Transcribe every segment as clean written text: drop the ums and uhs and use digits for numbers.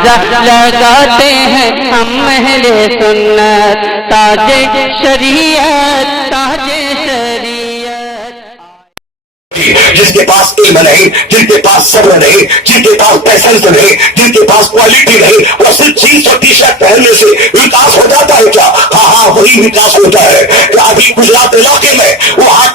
नारा लगाते हैं हम अहले सुन्नत, ताजे शरीयत, ताजे शरीयत। जिसके पास इल्म नहीं, जिनके पास सब्र नहीं, जिनके पास पैसेंस नहीं, जिनके पास क्वालिटी नहीं, वो सिर्फ जीन्स और टी शर्ट पहनने से विकास हो जाता है क्या? हाँ, वही विकास होता है कि अभी गुजरात इलाके में वहां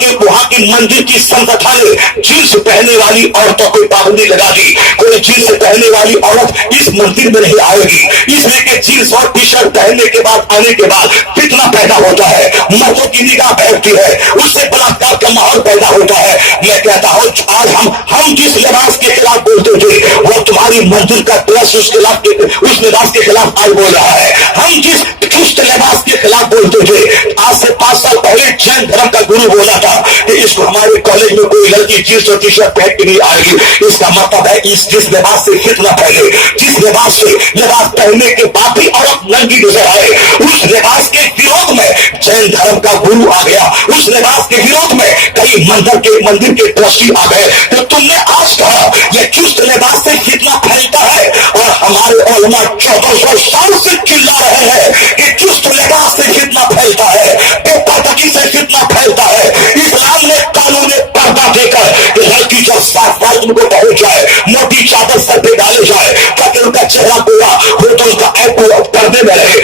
की मंदिर की संस्था ने जीन्स पहनने वाली औरतों को पाबंदी लगा दी। कोई जीन्स पहनने वाली औरत इस मंदिर में नहीं आएगी, इसलिए कि जीन्स और टी शर्ट पहनने के बाद आने के बाद फितना पैदा होता है, मर्दों की निगाह बैठती है, उससे बलात्कार का माहौल पैदा होता है। मैं कहता हूं आज हम जिस लिबास के खिलाफ बोलते थे वो तुम्हारी मंजिल का ड्रेस उस लिबास के खिलाफ आज बोल रहा है। हम जिस चुस्त लिबास के खिलाफ बोलते थे, आज से 5 साल पहले जैन धर्म का गुरु बोला था कि इसको हमारे कॉलेज में कोई लड़की जींस और टी शर्ट पहन के नहीं आएगी। इसका मतलब है जिस लिबास से फितना फैले, जिस लिबास पहनने के बाद भी औरत नंगी नजर आए, उस लिबास के विरोध में जैन धर्म का गुरु आ गया, उस लिबास के विरोध में कई मंदिर के ट्रस्टी आ गए। तो तुमने आज कहा यह चुस्त लिबास से फितना फैलता है, और हमारे उलमा 1400 साल से चिल्ला रहे हैं कि चुस्त लिबास से फितना फैलता है, बेपर्दगी से फितना फैलता है। इस्लाम ने कानून पर्दा देकर कि लड़की जब 7 साल उनको पहुंच जाए, मोटी चादर सर पे डाले जाए ताकि उनका चेहरा पूरा हो, तो उनका ऐप पर्दे में रहे,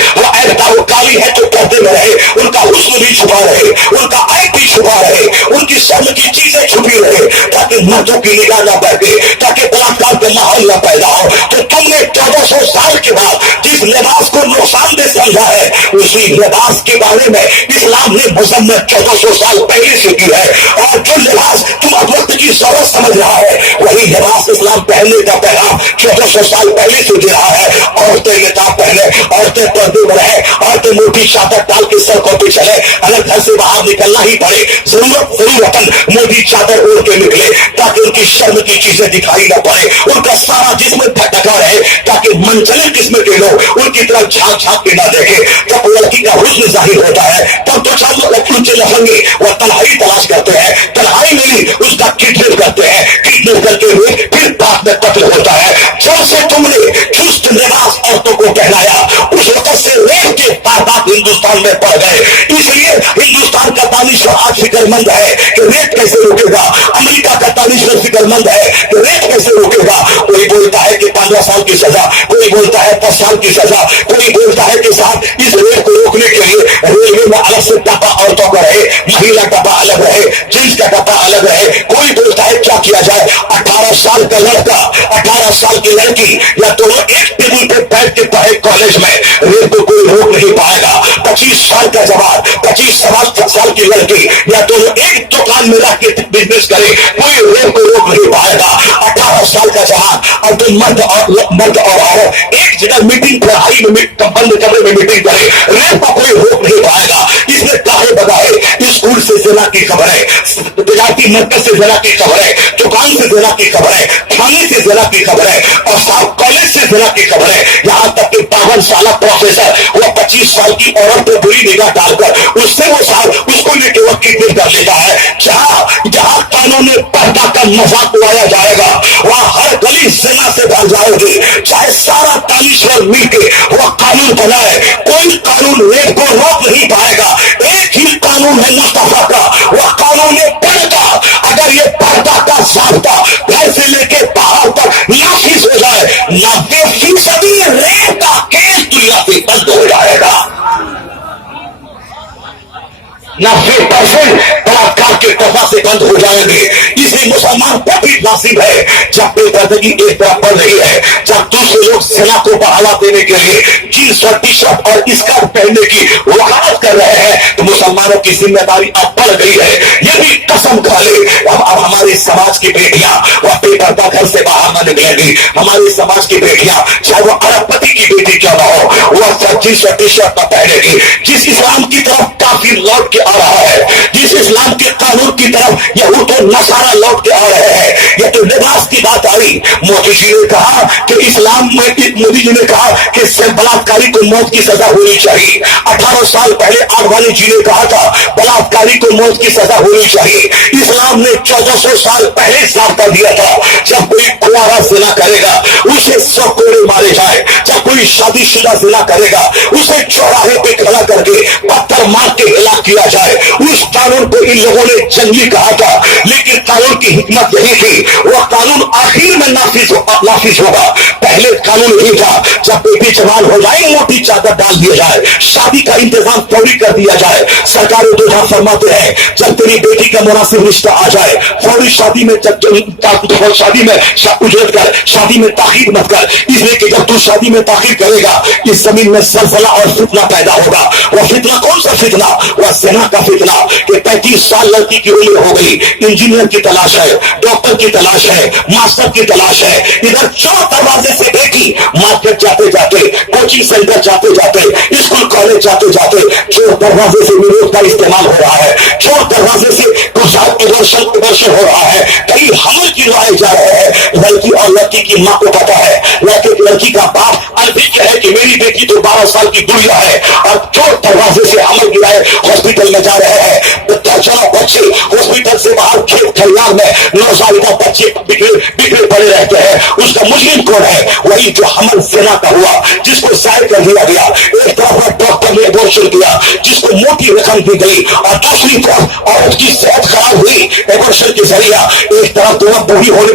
वो काली है तो पर्दे में रहे, उनका हुस्न भी छुपा रहे, उनका ऐप भी छुपा रहे, उनकी शर्म की चीजें छुपी रहे, ताकि मर्दों की निगाह न बैठे, ताकि बलात्कार का माहौल न पैदा हो। तो तुमने 1400 साल के बाद जिस लिबास को नुकसानदेह समझा है, उसी लिबास के बारे में इस्लाम ने मजम्मत 1400 साल पहले से की है। और जो लिबास तुम अब वक्त की जरूरत समझ रहा है, वही लिबास इस्लाम पहनने का पैगाम 1400 साल पहले से दे रहा है। औरतें निकाब पहने, औरतें पर्दे में रहे, औरतें मोटी चादर डाल के सड़कों पे चले, अगर घर से बाहर निकलना ही पड़े जरूरतन मोटी चादर ओढ़ के निकले ताकि उनकी शर्म की चीजें दिखाई न पड़े, उनका सारा जिस्म ढका रहे ताकि मनचले किस्म के लोग उनकी तरफ झांक के न देखे। जब लड़की का हुस्न जाहिर होता है तब तो सब ऊंचे लफंगे वो तन्हाई तलाश करते हैं, तन्हाई मिली उसका किडनैप करते हैं, किडनैप करके हुए फिर बाद में कत्ल होता है। जब से तुमने चुस्त लिबास औरतों को पहनाया, उस वक्त से रेप के बात हिंदुस्तान में पड़ गए। इसलिए हिंदुस्तान का दानिश्वर आज फिक्रमंद है कि रेप कैसे रोकेगा, अमेरिका का दानिश्वर फिक्रमंद है कि रेप कैसे रोकेगा। कोई बोलता है कि 15 साल की सजा, कोई बोलता है 10 साल की सजा, कोई बोलता है कि साहब इस रेप को रोकने के लिए रेलवे में अलग से डब्बा औरतों का रहे, महिला डब्बा अलग रहे, जेंट्स का डब्बा अलग रहे। कोई बोलता है क्या किया जाए, 18 साल का लड़का 18 साल की लड़की या दोनों एक टेबल पे बैठ के पढ़े कॉलेज में, रेप को कोई रोक नहीं पाएगा। 25 साल का जवान 25 साल की लड़की या दोनों एक दुकान में रख के बिजनेस करे, कोई रेप को रोक नहीं पाएगा। 18 साल का जवान और दो मर्द और औरत एक जगह मीटिंग पढ़ाई में बंद कमरे में मीटिंग करे, रेप को कोई रोक नहीं पाएगा। इसमें गाहे बगाहे स्कूल से जिला की खबरें, तजारती मरकज से जिला की खबरें, दुकान से जिला की खबरें, थाने से जिला की खबरें और साहब कॉलेज से जिला की खबरें, यहाँ तक कि 52 साल प्रोफेसर वो 25 साल की औरत पे बुरी निगाह डालकर उससे वो साहब उसको लेके वो किडनैप कर लेता है। जहाँ कानून पर्दा का मजाक उड़ाया जाएगा, वहाँ हर गली जिना से भर जाएगी। चाहे सारा दानिश्वर मिलके वो कानून बनाए, कोई कानून रेप को रोक नहीं पाएगा। एक ही कानून है मुस्तफा का, वह कानून है पर्दा। अगर ये पर्दा का ज़ाब्ता घर से लेके बाहर तक नाफिज हो जाए, 90% रेप का केस दुनिया से बंद हो जाएगा। 90% बलात्कार के दफा से बंद हो जाएंगे। इसलिए मुसलमान को भी नासिब है जब बेपर्दगी एक तरफ बढ़ रही है, जब दूसरे लोग सेना को बढ़ावा देने के लिए जींस और टी शर्ट और स्कर्ट पहनने की वकालत कर रहे हैं, तो मुसलमानों की जिम्मेदारी अब बढ़ गई है। ये भी कसम खा ले अब हमारे समाज की बेटियां वह बेपर्दा घर से बाहर न निकलेंगी। हमारे समाज की बेटियां चाहे वो अरबपति की बेटी क्यों न हो, वह जींस और टी शर्ट न पहनेगी। जिस इस्लाम की तरफ काफिर लौट के आ रहा है, जिस इस्लाम के कानून की तरफ यहूद नसारा लौट के आ रहे हैं, ये तो लिबास की बात आई। मोदी जी ने कहा कि इस्लाम में, मोदी जी ने कहा कि बलात्कारी को मौत की सजा होनी चाहिए। 18 साल पहले आडवाणी जी ने कहा था बलात्कारी को मौत की सजा होनी चाहिए। इस्लाम ने 1400 साल पहले साफ दिया था, जब कोई कुंवारा जिना करेगा उसे 100 कोड़े मारे जाए, जब कोई शादीशुदा जिना करेगा उसे चौराहे पे खड़ा करके पत्थर मार के हिला किया जाए। उस कानून को इन लोगों ने जंगली कहा था, लेकिन कानून की हिकमत यही थी, वह कानून आखिर में नाफिज होगा। पहले कानून यही था, जब बेटी जवान हो जाए मोटी चादर डाल दिया जाए, शादी का इंतजाम फौरी कर दिया जाए। सरकार उद्योगा फरमाते हैं जब तेरी बेटी का मुनासिब रिश्ता आ जाए फौरी शादी में उजरत कर, शादी में ताखीर मत कर, इसलिए कि जब तू शादी में ताखीर करेगा इस जमीन में सलसला और फितना पैदा होगा। वह फितना कौन सा फितना? वह सेना का फितना कि 35 साल लड़की की उम्र हो गई, इंजीनियर की तलाश है, डॉक्टर की तलाश है, मास्टर की तलाश है। इधर 4 दरवाजे से बेटी मार्केट जाते जाते, कोचिंग सेंटर जाते जाते, स्कूल कॉलेज जाते जाते 4 दरवाजे से विरोध का इस्तेमाल हो रहा है, 4 दरवाजे से इवर्शन हो रहा है। कई हमल गिरवाए जा रहे हैं। लड़की और लड़की की माँ को पता है, लड़की का बाप अनभिज्ञ है कि मेरी बेटी तो 12 साल की गुड़िया है, और 4 दरवाजे से हमल गिराए हॉस्पिटल में जा रहे हैं। चलो बच्चे हॉस्पिटल से बाहर खेत खलियान में नौसालिदा बच्चे बिखरे पड़े रहते हैं। उसका मुजरिम कौन है? वही जो हमल सेना का हुआ, जिसको जाहिर कर दिया गया। एक तरफ डॉक्टर ने एबॉर्शन किया जिसको मोटी रकम दी गई, और दूसरी तरफ औरत की सेहत खराब हुई एबॉर्शन के जरिया। एक तरफ तो वह बूढ़ी होने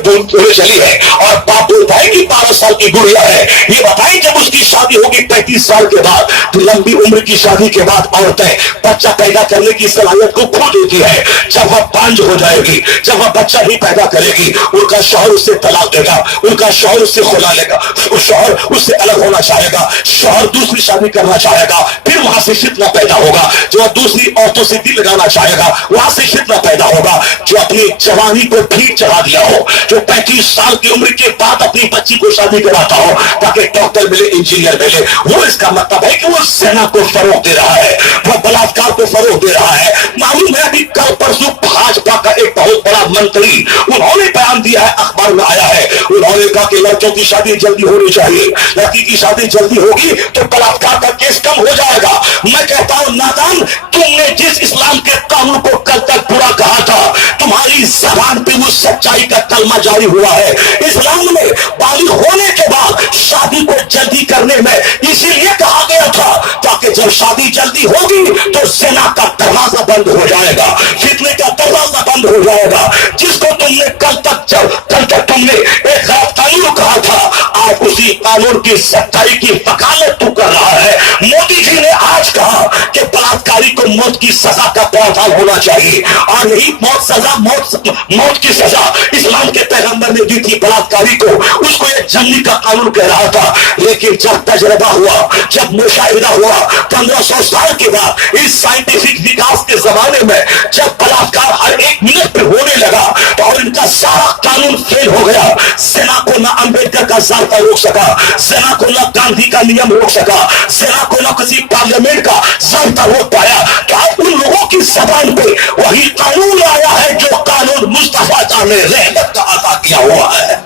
चली है और बाप बोलता है कि 12 साल की गुड़िया है। ये बताएं जब उसकी शादी होगी 35 साल के बाद, तो लंबी उम्र की शादी के बाद औरतें बच्चा पैदा करने की सलाहियत को खो देती है। जब वह बांझ हो जाएगी, जब वह बच्चा ही पैदा करेगी, उनका शौहर उससे तलाक देगा, उनका शौहर उससे खुला लेगा, शौहर उससे अलग होना चाहेगा, शौहर दूसरी शादी करना चाहेगा, फिर वहां से फितना पैदा होगा। जो दूसरी औरतों से दिल लगाना चाहेगा वहां से फितना पैदा होगा। जो अपनी जवानी को ठीक चढ़ा दिया हो, जो 35 साल की उम्र के बाद अपनी बच्ची को शादी कराता हो ताकि डॉक्टर मिले, इंजीनियर मिले, वो इसका मतलब है कि वो सेना को फरोग दे रहा है, वो बलात्कार को फरोग दे रहा है। मालूम है अभी कल परसों भाजपा का एक बहुत बड़ा मंत्री, उन्होंने बयान दिया है, अखबार में आया है, उन्होंने कहा कि लड़कों की शादी जल्दी होनी चाहिए, लड़की की शादी जल्दी होगी तो बलात्कार का केस कम हो जाएगा। मैं कहता हूं नादान, तुमने जिस इस्लाम के कानून को कल तक पूरा कहा था, तुम्हारी जबान पे वो सच्चाई का कलमा जारी हुआ है। इस्लाम में बालिग होने के बाद शादी को जल्दी करने में इसीलिए कहा गया था ताकि जब शादी जल्दी होगी तो सेना का दरवाजा बंद हो जाएगा, फितने का दरवाजा बंद हो जाएगा। जिसको तुमने कल तक तुमने एक गलत कानून कहा था, आज उसी कानून की सच्चाई की वकालत तू कर रहा है। मोदी जी ने आज कहा कि बलात्कारी को मौत की सजा का प्रावधान होना चाहिए, और यही मौत की सजा इस्लाम के पैगंबर ने दी थी बलात्कारी को। उसको एक जंगली का कानून कह रहा था, लेकिन जब तजर्बा हुआ, जब मुशाहिदा हुआ 1500 साल के बाद इस साइंटिफिक विकास के जमाने में, जब बलात्कार हर 1 मिनट पे होने लगा तो और इनका सारा कानून फेल हो गया। सेना को ना अंबेडकर का ज़ाब्ता रोक सका, सेना को ना गांधी का नियम रोक सका, सेना को ना किसी पार्लियामेंट का ज़ाब्ता रोक पाया। क्या उन लोगों की जबान पे वही कानून आया है जो कानून मुस्तफा ने रहमत का अता किया हुआ है।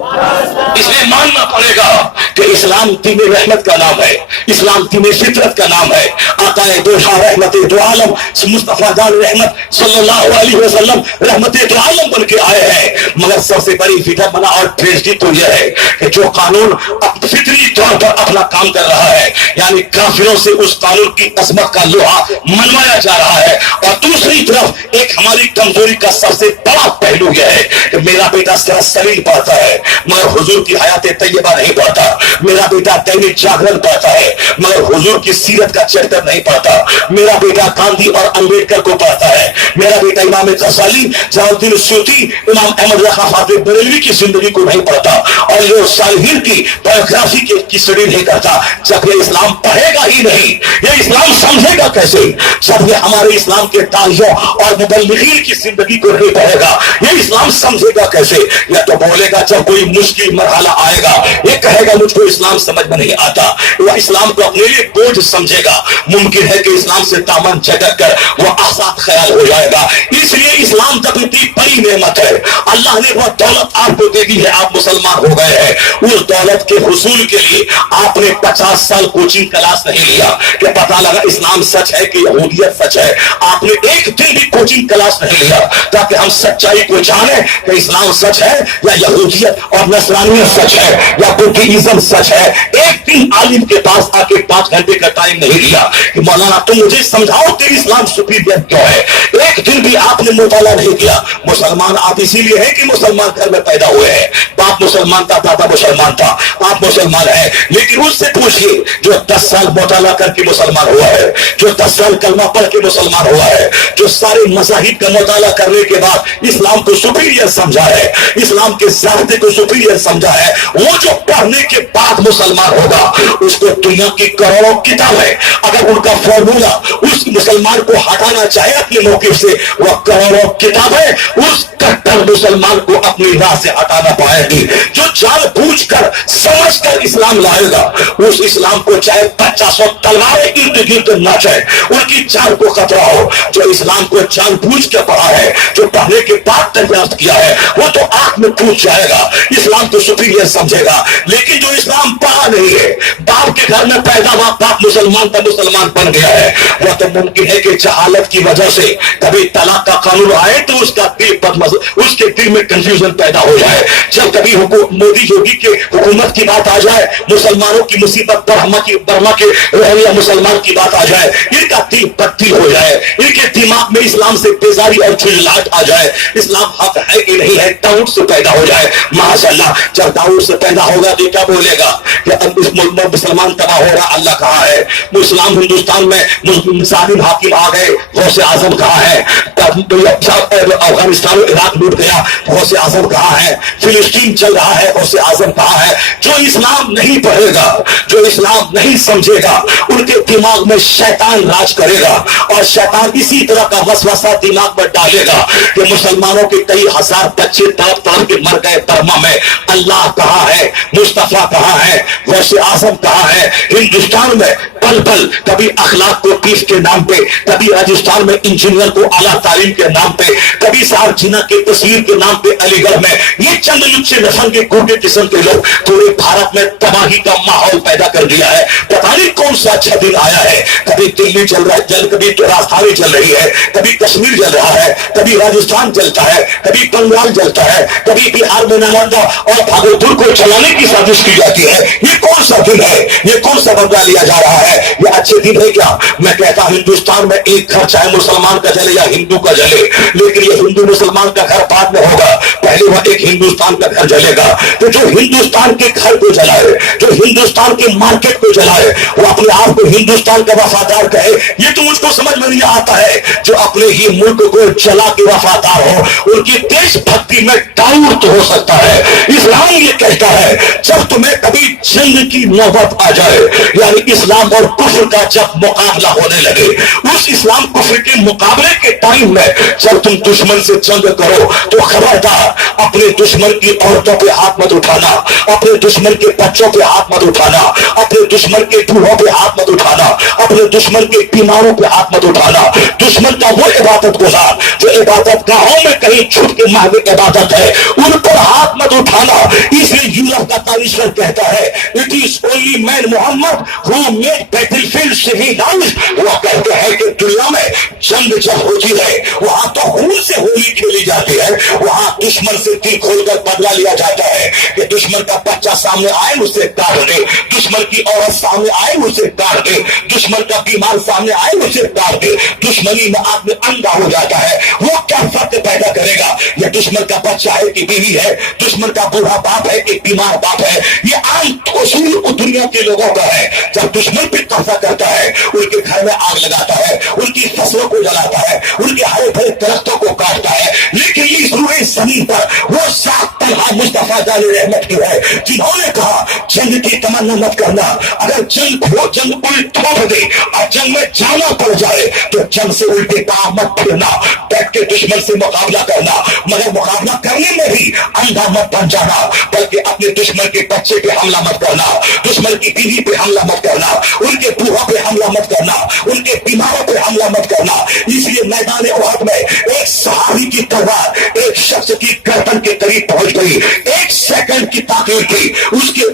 इसलिए मानना पड़ेगा कि इस्लाम दीन रहमत का नाम है, इस्लाम दीन फितरत का नाम है। आकाए दोहा रहमत दो आलम मुस्तफा जान रहमत सल्लल्लाहु अलैहि वसल्लम रहमत दो आलम बन के आए हैं। मगर सबसे बड़ी फिकर मना और ट्रेजेडी तो यह है कि जो कानून फितरी तौर पर अपना काम कर रहा है, यानी काफिरों से उस कानून की अजमत का लोहा मनवाया जा रहा है। और दूसरी तरफ एक हमारी कमजोरी का सबसे बड़ा पहलू यह है कि मेरा बेटा सिर्फ सलील पढ़ता है मगर हुजूर की हयात तैयबा नहीं पढ़ता, मेरा बेटा दैनिक जागरण पढ़ता है मगर हुजूर की सीरत का चरित्र नहीं पढ़ता, मेरा बेटा गांधी और अंबेडकर को पढ़ता है, मेरा बेटा इमाम गज़ाली, जलालुद्दीन सूती, इमाम अहमद रज़ा खातिब बरेलवी की जिंदगी को नहीं पढ़ता, और ये सालिहीन की बायोग्राफी की स्टडी नहीं करता। जब ये इस्लाम पढ़ेगा ही नहीं, ये इस्लाम समझेगा कैसे? जब ये हमारे इस्लाम के तालियों और मुबल्लिगीन की जिंदगी को नहीं पढ़ेगा, ये इस्लाम समझेगा कैसे? या तो बोलेगा जब कोई मुश्किल मरहला आएगा, ये कहेगा मुझको इस्लाम समझ में नहीं आता, वह इस्लाम को अपने लिए बोझ समझेगा। मुमकिन है कि इस्लाम से दामन झटक कर वह आजाद ख्याल हो जाएगा। इसलिए इस्लाम जब इतनी बड़ी नेमत है, अल्लाह ने वह दौलत आपको दे दी है, आप मुसलमान हो गए हैं। उस दौलत के हुसूल के लिए आपने 50 साल कोचिंग क्लास नहीं लिया कि पता लगा इस्लाम सच है कि यहूदियत सच है। आपने एक दिन भी कोचिंग क्लास नहीं लिया ताकि हम सच्चाई को जाने कि इस्लाम सच है या यहूदियत और नसरानियत सच है या बुद्धिज्म सच है। एक दिन आलिम के पास आके 5 घंटे का टाइम नहीं लिया कि मौलाना तुम मुझे समझाओ कि इस्लाम सुपीरियर क्यों है। एक दिन भी आपने मुताला नहीं किया। मुसलमान आप इसीलिए है कि मुसलमान घर में पैदा हुए हैं, बाप मुसलमान था, दादा मुसलमान था, आप मुसलमान है। लेकिन उससे पूछिए जो 10 साल मुताला करके मुसलमान हुआ है, जो 10 साल कलमा पढ़ के मुसलमान हुआ है, जो सारे मज़ाहिब का मुताला करने के बाद इस्लाम को सुपीरियर समझा है, इस्लाम के ज़ाब्ते को सुपीरियर समझा है, वो जो पढ़ने के बाद मुसलमान होगा उसको दुनिया की करोड़ों किताबें अगर उनका फॉर्मूला उस मुसलमान को हटाना चाहे अपने मौके से, वह करोड़ों किताबें उस कट्टर मुसलमान को अपनी राह से हटाना पाएगी। जो जानबूझकर समझकर इस्लाम लाएगा उस इस्लाम को चाहे 50 तलवारें इर्द गिर्द नाचे, उनकी जान को खतरा हो। जो इस्लाम को जानबूझ के पढ़ा है, जो पढ़ने के बाद दरियाफ्त किया है, वो तो आंख में टूट जाएगा, इस्लाम को सुपीरियर समझेगा। लेकिन जो इस्लाम पढ़ा नहीं है, बाप के घर में पैदा हुआ, बाप मुसलमान था, मुसलमान बन गया है, वह तो मुमकिन है कि जहालत की वजह से कभी तलाक का कानून आए तो उसका दिल उसके दिल में कंफ्यूजन पैदा हो जाए। जब कभी मोदी योगी के हुकूमत की बात आ जाए, मुसलमानों की मुसीबत बर्मा के रोहिंग्या मुसलमान की बात आ जाए, इनका दिल बत्ती हो जाए, इनके दिमाग में इस्लाम से बेजारी और झुंझलाहट आ जाए, इस्लाम हक है कि नहीं है दाऊद से पैदा हो जाए। माशाअल्लाह, जब दाऊद से पैदा होगा तो क्या बोलेगा कि इस मुल्क में मुसलमान तबाह हो रहा, अल्लाह कहाँ है? इस्लाम हिंदुस्तान में जालिम हाकिम आ गए, गौसे आजम कहाँ है? अफगानिस्तान इराक लूट गया, गौसे आजम कहाँ है? फिलिस्तीन चल रहा है, गौसे आजम कहाँ है? जो इस्लाम नहीं पढ़ेगा, जो इस्लाम नहीं समझेगा, उनके दिमाग में शैतान राज करेगा और शैतान इसी तरह का वसवसा दिमाग में डालेगा कि मुसलमानों के कई हजार बच्चे तड़प तड़प के मर गए बर्मा में। अल्लाह कहाँ है? मुस्तफा कहाँ है? गौसे आजम कहाँ है? हिंदुस्तान में पल पल कभी अखलाक को पीस के नाम पे, कभी राजस्थान में इंजीनियर को आला तालीम के नाम पे, कभी साहब जिना के तस्वीर के नाम पे अलीगढ़ में, ये चंद लुच्चे नस्ल के गोटे किस्म के लोग पूरे भारत में तबाही का माहौल पैदा कर दिया है। पता नहीं कौन सा अच्छा दिन आया है, कभी दिल्ली चल रहा है, कभी तो राजधानी चल रही है, कभी कश्मीर चल रहा है, कभी राजस्थान चलता है, कभी बंगाल चलता है, कभी बिहार में नालंदा और भागलपुर को चलाने की साजिश की जाती है। ये कौन सा दिन है? ये कौन सा बदला लिया जा रहा है? ये अच्छे दिन है क्या? मैं कहता हिंदुस्तान में एक घर चाहे मुसलमान का जले या हिंदू का जले, लेकिन ये हिंदू मुसलमान का घर बाद में होगा, पहले वह एक हिंदुस्तान का घर जलेगा। तो जो हिंदुस्तान के घर को जलाए, जो हिंदुस्तान के मार्केट को जलाए, वो अपने आप को हिंदुस्तान का वफादार कहे, ये तो मुझको समझ में नहीं आता है। जो अपने ही मुल्क को जला के वफादार हो, उनकी देशभक्ति में डाउट हो सकता है। इस्लाम ये कहता है जब तुम्हें कभी जंग की नौबत आ जाए, यानी इस्लाम और कुफ्र का जब मुकाबला होने लगे, उस इस्लाम कुफ्र के मुकाबले के टाइम में जब तुम दुश्मन से जंग करो तो खबरदार अपने दुश्मन की औरतों पे हाथ मत उठाना, अपने दुश्मन के बच्चों पे हाथ मत उठाना, अपने दुश्मन के बूढ़ों पे हाथ मत उठाना, अपने दुश्मन के बीमारों पे हाथ मत उठाना। दुश्मन का वो इबादत गुजार जो इबादत गाहों में कहीं छुप के मांगे इबादत है, उन पर हाथ मत उठाना। इसलिए यूरोप का तारीखर कहता है it is only man Mohammad who made battlefield शहीदान। वो कहते हैं कि दुनिया में जंग जब होती है वहां तो खून से होली खेली जाती है, वहां दुश्मन से दिल खोलकर बदला लिया जाता है कि दुश्मन का बच्चा सामने आए उसे काट दे, दुश्मन की औरत सामने आए उसे काट दे, दुश्मन का बीमार सामने आए उसे काट दे। दुश्मनी में आदमी अंधा हो जाता है, वो क्या फर्क पैदा करेगा? ये दुश्मन का बच्चा है कि बीवी है, दुश्मन का बूढ़ा बाप है कि बीमार बाप है, ये आम उसूल दुनिया के लोगों का है। जब दुश्मन पे कब्जा करता है, उनके घर में आग लगाता है, उनकी फसलों को जलाता है, उनके हरे भरे दरख्तों को काटता है, लेकिन इस रूए जमीन पर वो साफ तनहा मुस्तफा जान रहमत की है, जिन्होंने कहा जंग की तमन्ना मत करना, अगर जंग कोई थोप दे और जंग में जाना पड़ जाए तो जंग से उल्टे पांव मत फिरना, बैठ के दुश्मन से मुकाबला करना, मगर मुकाबला करने में भी अंधा मत बन जाना, बल्कि अपने दुश्मन के बच्चे पे हमला मत करना, दुश्मन की बीवी पे हमला मत करना, उनके बूढ़ा पे हमला मत करना, उनके बीमारों पे हमला मत करना। इसलिए मैदान उहद में एक सहाबी की तलवार एक शख्स की गर्दन के करीब पहुंच गई, एक सेकंड की ताकीर थी,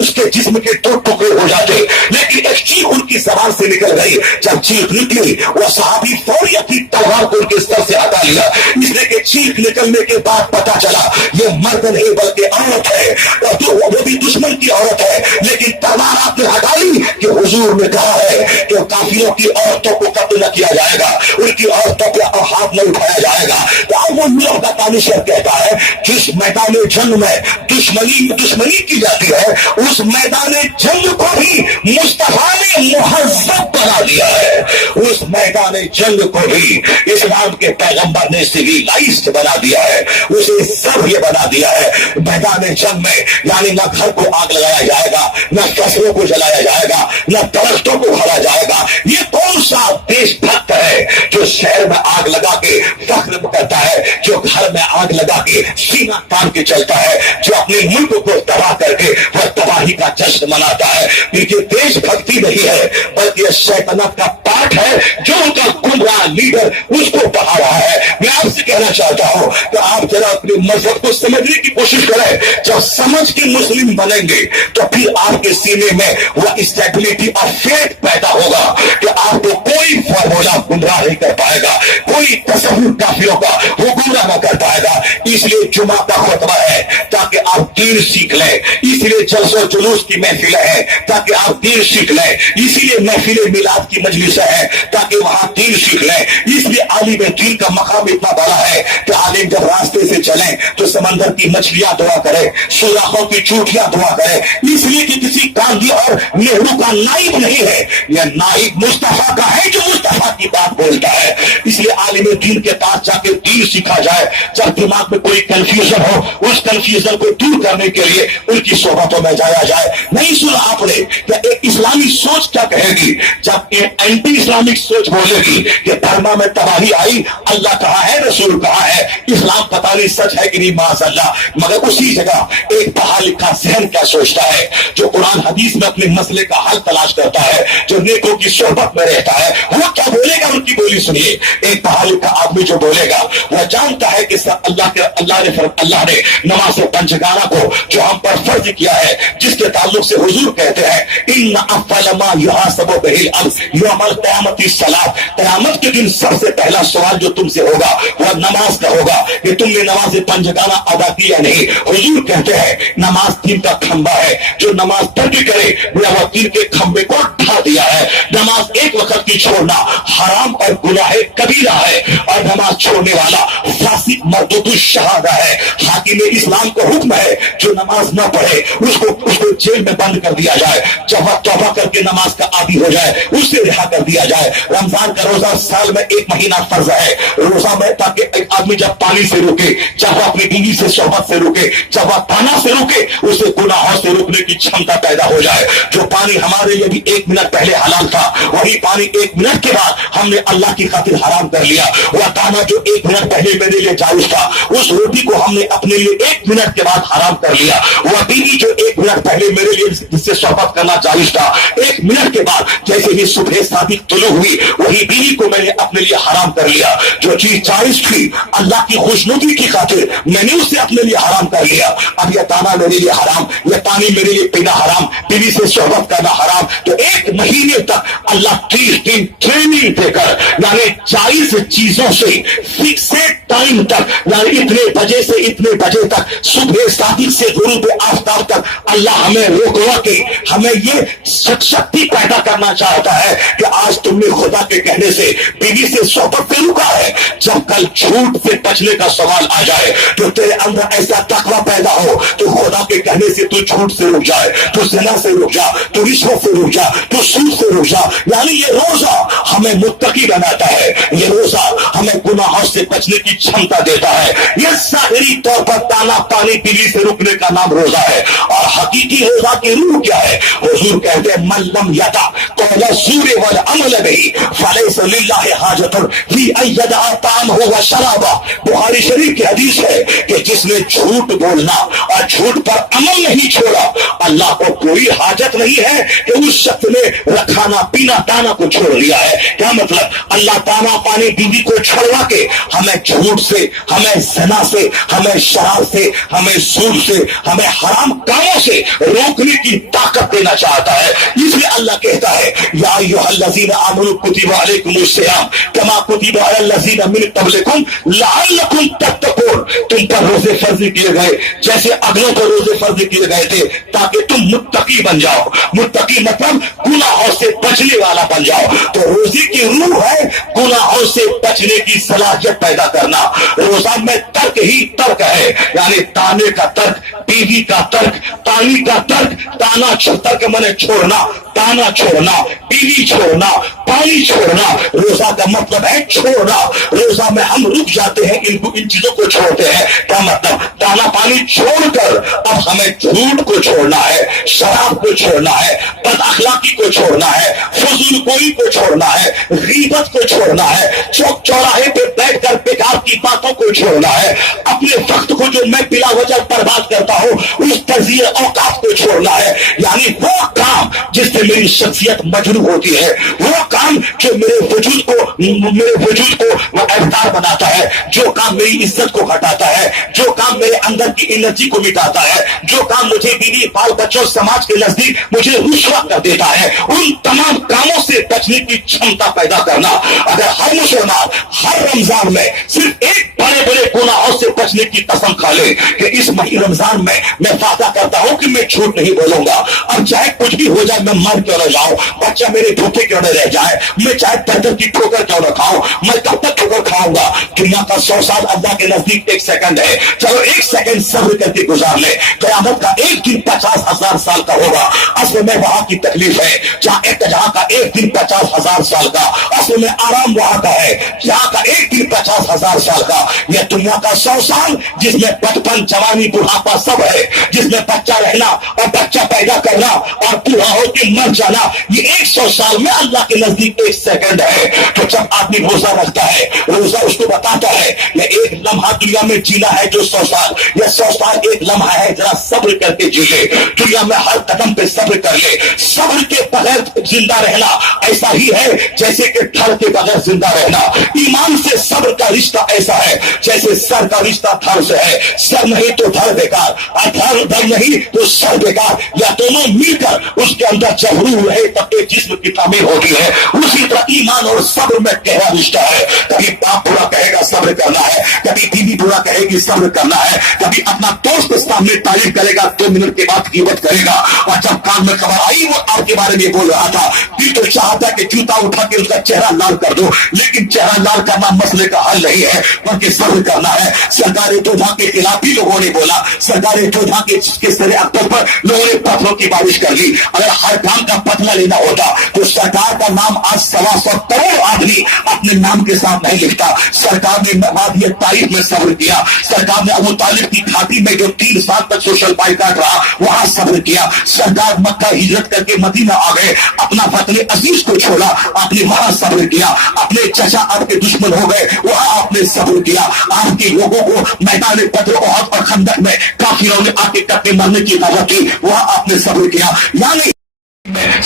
उसके जिस्म के दो टुकड़े हो जाते, लेकिन एक चीख उनकी जबान से निकल गई। जब चीख निकली वो सहाबी फौरी अपनी तलवार को उनके सर से हटा लिया, इसलिए कि चीख निकलने के बाद पता चला ये मर्द नहीं बल्कि औरत है, और वो भी दुश्मन की औरत है, लेकिन तलवार आपने हटा ली कि हुजूर ने कहा है कि काफिरों की औरतों को कत्ल न किया जाएगा, उनकी औरतों पे हाथ नहीं उठाया जाएगा। तो अब वो मीर का तानिशर कहता है जिस मैदान जंग में दुश्मनी की जाती है उस मैदान जंग को भी मुस्तफा ने मुहज़्ज़ब बना दिया है, उस मैदान जंग को भी इस्लाम के पैगंबर ने सिविलाइज्ड बना दिया है, उसे सभ्य बना दिया है। मैदान जंग में यानी न घर को आग लगाया जाएगा, न फसलों को जलाया जाएगा, न दरख्तों को खड़ा जाएगा। ये कौन सा देशभक्त है जो शहर में आग लगा के फख्र करता है, जो घर में आग लगा के सीना तान के चलता है, जो अपने मुल्क को तबाह करके वह तबाही का जश्न मनाता है। ये देशभक्ति नहीं है बल्कि यह शैतानत का पाठ है जो उनका गुमराह लीडर उसको पढ़ा रहा है। मैं आपसे कहना चाहता हूं कि आप जरा अपने मजहब को समझने की कोशिश करें। जब समझ के मुस्लिम बनेंगे तो फिर आपके सीने में वह स्टेबिलिटी और फेथ पैदा होगा कि आपको कोई फॉर्मूला गुमराह नहीं कर पाएगा, कोई तसव्वुर काफिरों का वो गुमराह न कर पाएगा। इसलिए जुमा का खुतबा है ताकि आप दीन सीख लें, इसलिए जलसो जुलूस की महफिल है ताकि आप दीन सीख लें, इसीलिए महफिल मिलाद की मजलिस है ताकि वहां दीन सीख लें। इसलिए आलिम दीन का मकाम इतना बड़ा है कि आलिम जब रास्ते से चलें तो समंदर की मछलियां दुआ करें, सुराखों की चूटियां दुआ करें, इसलिए कि किसी गांधी और नेहरू का नाइब नहीं है, यह नाइब मुस्तफा का है जो मुस्तफा की बात बोलता है। इसलिए आलिम दीन के पास जाके दीन सीखा जाए। जब दिमाग में कोई कंफ्यूजन हो उस कंफ्यूजन को दूर करने के लिए उनकी सोहबतों में जाया जाए। नहीं सुना आपने क्या एक इस्लामी सोच क्या कहेगी जब एंटी इस्लामिक सोच बोलेगी कि बर्मा में तबाही आई, अल्लाह कहा है, रसूल कहा है, इस्लाम पता नहीं सच है कि नहीं माशाअल्लाह, मगर उसी जगह एक पढ़ा लिखा जहन क्या सोचता है जो कुरान हदीस में अपने मसले का हल तलाश करता है, जो नेकों की सोहबत में रहता है, वो क्या बोलेगा उनकी बोली सुनिए। एक पढ़ा लिखा आदमी जो बोलेगा वह जानता है कि अल्लाह ने नमाज पंचगाना को जो हम पर फर्ज किया है, जिसके ताल्लुक से हुजूर कहते हैं इन्ना अफ़्ज़ल मा युहासबु बिहिल अब्द यौमल क़यामति सलात, क़यामत के दिन सबसे पहला सवाल जो तुमसे होगा वह नमाज का होगा कि तुमने नमाज पंचगाना अदा किया नहीं। हुजूर कहते हैं नमाज दीन का खंबा है, जो नमाज तर्क करे वह दीन के खंबे को ढा दिया है। नमाज एक वक्त की छोड़ना हराम और गुनाह कबीरा है और नमाज छोड़ने वाला फासिक मरदूदुश शहादा है। हाकिम इस्लाम को हुक्म है जो नमाज न पढ़े उसको जेल में बंद कर दिया जाए, जब वह तौबा करके नमाज का आदी हो जाए उससे रिहा कर दिया जाए। रमजान का रोजा साल में एक महीना फर्ज है, रोजा में ताकि एक आदमी जब पानी से रुके, जब वह अपनी बीवी से सोहबत से रुके, जब वह खाना से रुके, उसे गुनाहों से रुकने की क्षमता पैदा हो जाए। जो पानी हमारे लिए भी 1 मिनट पहले हलाल था वही पानी 1 मिनट के बाद हमने अल्लाह की खातिर हराम कर लिया। वह दाना जो 1 मिनट पहले मेरे लिए जायज था उस रोटी को हमने अपने लिए 1 मिनट के बाद हराम कर लिया। वह बीवी जो 1 मिनट पहले मेरे लिए जिससे सोहबत करना जायज था 1 मिनट के बाद जैसे ही सुबह सादिक तुलू हुई वही बीवी को मैंने अपने लिए हराम कर लिया। जो चीज जायज थी अल्लाह की खुशनुदी की खातिर मैंने उसे अपने लिए हराम कर लिया। अब यह दाना मेरे लिए हराम, यह पानी मेरे लिए पीना हराम, बीवी से सोहबत करना हराम। तो 1 महीने तक अल्लाह 30 दिन ट्रेनिंग देकर यानी जायज चीजों से फिक्सेड टाइम तक यानी इतने बजे से इतने बजे तक सुबह सादिक से गुरूब आफ्ताब तक अल्लाह हमें रोकवा के हमें ये शक्ति पैदा करना चाहता है कि आज तुमने खुदा के कहने से बीवी से सोहबत से रुका है, जब कल झूठ से बचने का सवाल आ जाए तो तेरे अंदर ऐसा तकवा पैदा हो तो खुदा के कहने से तू झूठ से रुक जाए, तू ज़िना से रुक जा, तू रिश्वत से रुक जा, तू सूद से रुक जा। यानी ये रोजा हमें मुत्तकी बनाता है, ये रोजा हमें गुनाहों से बचने की क्षमता देता है। यह ज़ाहिरी तौर पर दाना पानी पीने से रुकने का नाम रोजा है, और हकीकी रोजा की रूह क्या है? हुजूर कहते हैं मन लम यदा कौला ज़ूर वल अमल बिही फलैसा लिल्लाहि हाजतुन फी अन यदअ तामहु व शराबा। बुखारी शरीफ की हदीस है कि जिसने झूठ बोलना और झूठ पर अमल नहीं छोड़ा, अल्लाह को कोई हाजत नहीं है कि उस शख्स ने खाना पीना दाना को छोड़ लिया है। क्या मतलब? अल्लाह दाना पानी बीवी को छोड़वा के हमें झूठ से, हमें ज़ना से, हमें शराब से, हमें सूद से, हमें हराम कामों से रोकने की ताकत देना चाहता है। इसलिए अल्लाह कहता है या अय्युहल्लज़ीना आमनू कुतिबा अलैकुमुस सियाम कमा कुतिबा अलल्लज़ीना मिन क़ब्लिकुम लअल्लकुम तत्तक़ून। तुम पर रोजे फर्ज किए गए जैसे अगलों पर रोजे फर्ज किए गए थे, ताकि तुम मुत्तकी बन जाओ। मुत्तकी मतलब गुनाहों से बचने वाला बन जाओ। तो रोजे की रूह है गुनाहों से बचने की सलाहियत पैदा करना। रोजा में तर्क ही तर्क है, यानी ताने का तर्क, बीवी का तर्क, तानी का तर्क। ताना तर्क मने छोड़ना, ताना छोड़ना, बीवी छोड़ना, पानी छोड़ना। रोजा का मतलब है छोड़ना। रोजा में हम रुक जाते हैं, इन चीजों को छोड़ते हैं। क्या मतलब? दाना पानी छोड़कर अब हमें झूठ को छोड़ना है, शराब को छोड़ना है, बदअखलाकी को छोड़ना है, फजूल गोई को छोड़ना है, गीबत को छोड़ना है, चौक चौराहे पे बैठकर बेकार की बातों को छोड़ना है, अपने वक्त को जो मैं बिला वजह बर्बाद करता हूँ उस तज़िये औकात को छोड़ना है। यानी वो काम जिससे मेरी शख्सियत मजरूह होती है, वो काम जो मेरे वजूद को अवतार बनाता है, जो काम मेरी इज्जत को घटाता है, जो काम मेरे अंदर की एनर्जी को मिटाता है, जो काम मुझे बीवी बाल बच्चों समाज के नजदीक मुझे रुस्वा कर देता है, उन तमाम कामों से बचने की क्षमता पैदा करना। अगर हर मुसलमान हर रमजान में सिर्फ एक बड़े बड़े गुनाहों से बचने की कसम खा ले कि इस महीने रमजान में मैं वादा करता हूं कि मैं झूठ नहीं बोलूंगा, अब चाहे कुछ भी हो जाए, मैं मर क्यों न जाऊं, बच्चा मेरे भूखे क्यों न रह जाए, मैं चाहे पैदल की ठोकर क्यों न खाऊं, मैं कब तक ठोकर खाऊंगा? दुनिया का 100 साल अल्लाह के नजदीक 1 सेकंड है। चलो 1 सेकंड सब्र करके गुजार ले। क़यामत का एक दिन 50,000 साल का होगा। असल में वहां की तकलीफ है जहां का एक दिन 50,000 साल का, असल में आराम वहां का है जहां का एक दिन 50,000 साल का। यह दुनिया का 100 साल जिसमें बचपन, जवानी, बुढ़ापा सब है, जिसमें बच्चा रहना और बच्चा पैदा करना और बूढ़ा होकर मर जाना, ये 100 साल में अल्लाह के नजदीक 1 सेकंड है। तो जब आदमी रोजा रखता है, रोजा उसको बताता है ये एक लम्हा दुनिया में जीना है जो 100 साल, यह 100 साल एक लम्हा है, जरा सब्र करके जी ले। दुनिया में हर कदम पे सब्र कर ले। सब्र के बगैर जिंदा रहना ऐसा ही है जैसे कि थर के बगैर जिंदा रहना। ईमान से सब्र का रिश्ता ऐसा है जैसे सर का रिश्ता थर से है। सर नहीं तो धर बेकार, और धर नहीं तो सर बेकार, या दोनों मिलकर उसके अंदर जब रूह रहे तब एक जिस्म की तामीर होती है। उसी तरह ईमान और सब्र में गहरा रिश्ता है। कभी बाप बुरा कहेगा सब्र करना है, कभी बीवी बुरा कहेगी सब्र करना है, कभी अपना दोस्त सामने तारीफ करेगा 2 मिनट के बाद कीमत करेगा। और जब कान में खबर आई वो आपके बारे में बोल रहा था, दिल तो चाहता कि जूता उठा के उसका चेहरा लाल कर दो, लेकिन चेहरा लाल करना मसले का हल नहीं है, बल्कि सब्र करना है। सरकारी तोजहा के खिलाफ भी लोगों ने बोला, सरकारी तोजहा के सरे अक्तर पर लोगों ने पत्थरों की बारिश कर ली। अगर हर काम का बदला लेना होता तो सरकार का नाम आज 125 करोड़ आदमी अपने नाम के साथ नहीं लिखता। सरकार ने वादिय तारीफ में सब्र किया। सरकार ने अबू तालिब की घाटी में जो 3 साल तक सोशल बाइकाट रहा वहां सब्र किया। सरकार मक्का हिजरत करके मदीना आ गए, अपना वतन अजीज को छोड़ा, आपने वहां सब्र किया। अपने चचा आपके दुश्मन हो गए, वहां आपने सब्र किया। आपके लोगों को मैदान बद्र और खंदक में काफिरों ने आके कट्टे मारने की दावत की, वहां आपने सब्र किया। यानी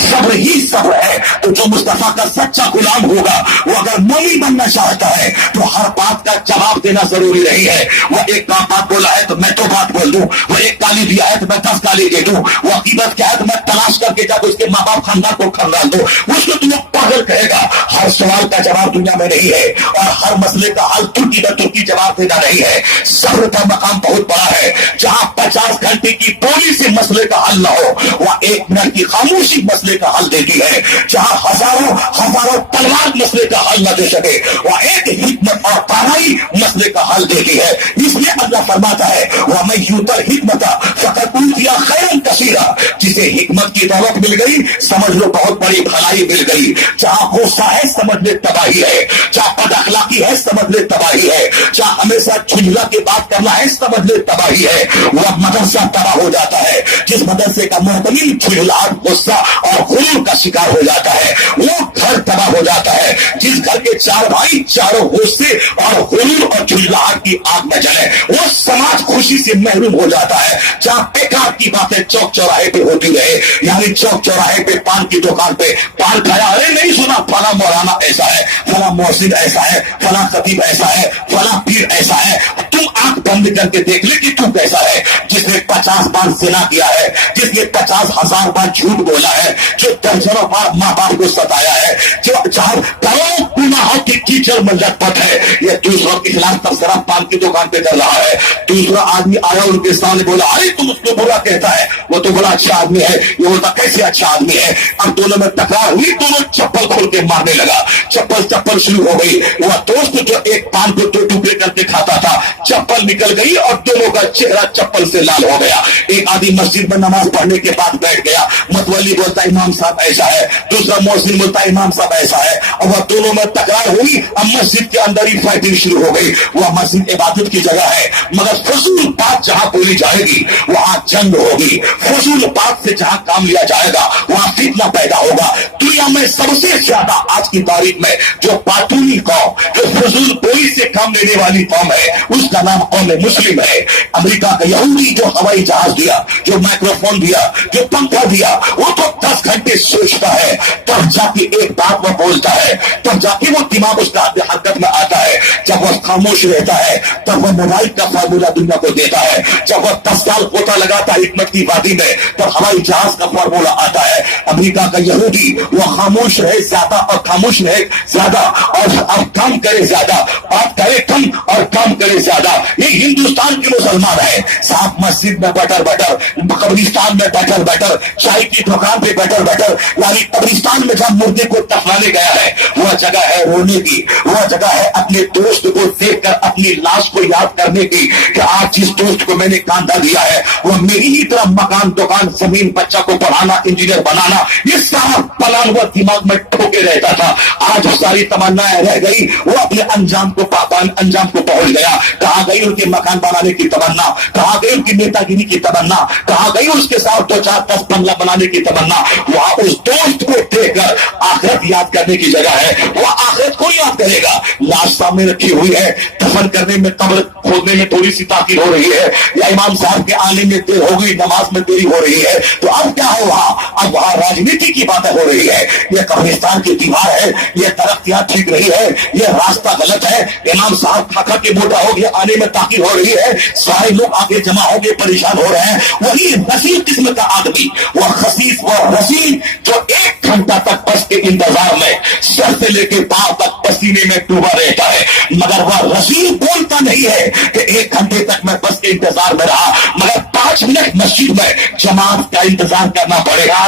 सब्र ही सब्र है। तो जो मुस्तफा का सच्चा गुलाम होगा वो अगर मोमिन बनना चाहता है तो हर बात का जवाब देना जरूरी नहीं है। वो एक बात बोला है तो मैं तो बात बोल दूं, वो एक गाली दिया है तो मैं 10 गाली दे दूं, वो अकीदत क्या है तो मैं तलाश करके जाकर उसके माँ बाप खानदान को खंगाल दूं, उसको तुम पागल कहेगा। हर सवाल का जवाब दुनिया में नहीं है और हर मसले का हल तुर्की में तुर्की जवाब देना नहीं है। सब्र का मकाम बहुत बड़ा है। जहां 50 घंटे की बोली से मसले का हल न हो, वह 1 मिनट की खामोशी मसले का हल देती है। जहां हजारों तलवार मसले का हल न दे सके, वह एक हिकमत और तानाई मसले का हल देती है। इसलिए अल्लाह फरमाता है वह मैं यूतर हिकमत फकत ऊतिया खैरन कसीरा दिया। जिसे हिकमत की दौलत मिल गई, समझ लो बहुत बड़ी भलाई मिल गई। जहां गुस्सा है समझ ले तबाही है, जहां बद अखलाकी है समझ ले तबाही है, जहां हमेशा झुंझला की बात करना है समझ ले तबाही है। वह मदरसा तबाह हो जाता है। जिस मदरसे का मोहतमिम झुंझलाहट, गुस्सा और गुरूर का शिकार हो जाता है, वो घर तबाह हो जाता है। जिस घर के चार भाई चारों गुस्से और गुरूर और झुंझलाहट की आग में जले, वो समाज खुशी से महरूम हो जाता है। जहां बेकार की बातें चौक चौराहे पे होती रहे, यानी चौक चौराहे पे पान की दुकान पे पान खाया, अरे नहीं सुना फला मौलाना ऐसा है, फला मोहसिन ऐसा है, फला खतीब ऐसा है, फला पीर ऐसा है। तुम आंख बंद करके देख ले कि तू कैसा है। जिसने 50 बार जिना किया है, जिसने 50,000 बार झूठ बोला है, जो दर्जनों बार माँ बाप को सताया है, जो करोड़ों गुनाहों की कीचड़ में लटपट है, ये दूसरों के खिलाफ तबसरा पान की दुकान पे कर रहा है। दूसरा आदमी आया उनके सामने बोला, अरे तुम उसको बुरा कहता है, वो तो बड़ा अच्छा आदमी है। ये बोलता कैसे अच्छा आदमी है। अब दोनों में तकरार हुई, दोनों चप्पल खोल के मारने लगा। चप्पल शुरू हो गई। वह दोस्त जो एक पान को 2 टुकड़े करके खाता था, चप्पल निकल गई और दोनों का चेहरा चप्पल से लाल हो गया। एक आदमी मस्जिद में नमाज पढ़ने के बाद बैठ गया। मतवली बोलता इमाम साहब ऐसा है, दूसरा मोहसिन बोलता इमाम साहब ऐसा है, और वह दोनों में तकरार हुई। अब मस्जिद के अंदर ही फाइटिंग शुरू हो गई। वह मस्जिद इबादत की जगह है, मगर फजूल बात जहां बोली जाएगी वहां जंग होगी। फजूल बात से जहां काम लिया जाएगा वहां फितना पैदा होगा। दुनिया में सबसे ज्यादा आज की तारीख में जो बातूनी कौम, जो फजूल बोली से काम लेने वाली कौम है, उसका नाम कौम मुस्लिम है। अमेरिका का यहूदी जो हवाई जहाज दिया, जो माइक्रोफोन दिया, जो पंखा दिया, वो तो 10 घंटे सोचता है, तब जाके एक बात वो बोलता है, तब जाके वो दिमाग उसका हरकत में आता है। जब वह खामोश रहता है तब वह मोबाइल का फार्मूला दुनिया को देता है। जब वह 10 साल गोता लगाता है हिकमत की वादी में, तब हवाई जहाज का फार्मूला आता है। अमेरिका का यहूदी वह खामोश रहे ज्यादा और खामोश रहे ज्यादा और काम करे ज्यादा, बात करे कम और काम करे ज्यादा। ये हिंदुस्तान के मुसलमान है साहब, मस्जिद में बटर बटर, कब्रिस्तान में बटर बटर, चाय की दुकान पे बटर बटर, यानी कब्रिस्तान में जब मुर्दे को दफनाने गया है वह जगह है रोने की, वह जगह है अपने दोस्त को देख कर अपनी लाश को याद करने की कि आज जिस दोस्त को मैंने कांधा दिया है वह मेरी ही तरह मकान दुकान जमीन बच्चा को पढ़ाना इंजीनियर बनाना ये सारा प्लान हुआ दिमाग में ठोके रहता था। आज सारी तमन्नाएं रह गई, वो अपने अंजाम को पहुंच गया। कहाँ गई उनके मकान बनाने की तमन्ना, कहाँ गई उनकी नेतागिरी की तमन्ना, कहाँ गई उसके साथ 2-4-10 बंगला बनाने की तमन्ना। वहां उस दोस्त को देखकर आखिरत याद करने की जगह है, वह आखिरत को याद करेगा। लाश सामने रखी हुई है, दफन करने में कब्र खोदने में थोड़ी सी ताकीर हो रही है, या इमाम साहब के आने में देर हो गई, नमाज में देरी हो रही है, तो अब क्या है वहां, अब वहां राजनीति की बातें हो रही है। यह कब्रिस्तान की दीवार है, यह तरक्तियां ठीक रही है, यह रास्ता गलत है, इमाम साहब खाका के मोटा हो गया, आने में ताकीर हो रही है, सारे लोग आगे जमा हो गए, परेशान हो रहे हैं। वही नसीब किस्म का आदमी, वह खसीस वह रसीद जो 1 घंटा तक बस के इंतजार में सर से लेके पांव तक पसीने में डूबा रहता है, मगर वह रसीद बोलता नहीं है कि 1 घंटे तक मैं बस के इंतजार में रहा, मगर 5 मिनट मस्जिद में जमात का इंतजार करना पड़ेगा।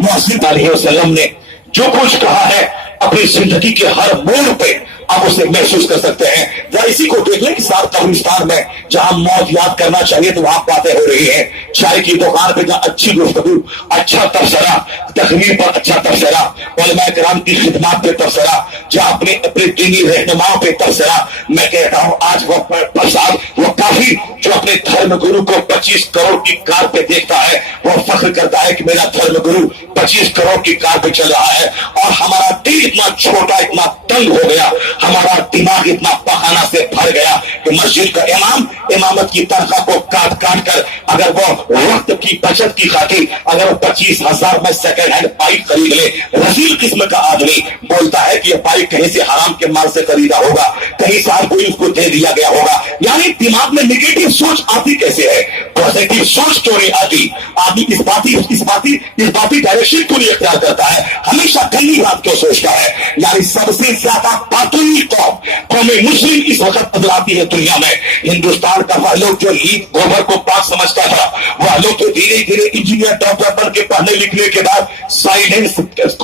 मोहसिन अलैहि वसल्लम ने जो कुछ कहा है अपनी जिंदगी के हर मोड़ पे आप उसे महसूस कर सकते हैं। जरा इसी को देख लें कि साहब कब्रिस्तान में जहां मौत याद करना चाहिए तो वहां बातें हो रही है। चाय की दुकान पे जहां अच्छी गुफ्तगू, अच्छा तबसरा, तकरीर पर अच्छा तबसरा, उलमा किराम की खिदमत पे तबसरा, जहां अपने दीनी रहनुमाओं पे तबसरा। मैं कहता हूं आज वो प्रसाद वो काफी जो अपने धर्म गुरु को 25 करोड़ की कार पे देखता है, वो फख्र करता है कि मेरा धर्म गुरु 25 करोड़ की कार पे चल रहा है, और हमारा दिल इतना छोटा, इतना तंग हो गया, हमारा दिमाग इतना पखाना से भर गया कि मस्जिद का इमाम इमामत की तनख्वाह को काट काट कर अगर वो वक्त की बचत की खातिर अगर वो 25,000 में सेकंड हैंड बाइक खरीद ले, रसील किस्म का आदमी बोलता है कि ये बाइक कहीं से हराम के माल से खरीदा होगा, कहीं साल कोई उसको दे दिया गया होगा। यानी दिमाग में निगेटिव सोच आती कैसे है, पॉजिटिव सोच क्यों नहीं आती? आदमी इस बाती डायरेक्शन क्यों नहीं इख्तियार करता है, हमेशा गंदी बात क्यों सोचता है? यानी सबसे ज्यादा बातूनी कौम मुस्लिम इस वक्त बदलाती है दुनिया में। हिंदुस्तान का वह लोग जो ईद गोबर को पाक समझता था, वह लोग तो धीरे धीरे इंजीनियर डॉक्टर बन के पढ़ने लिखने के बाद साइलेंस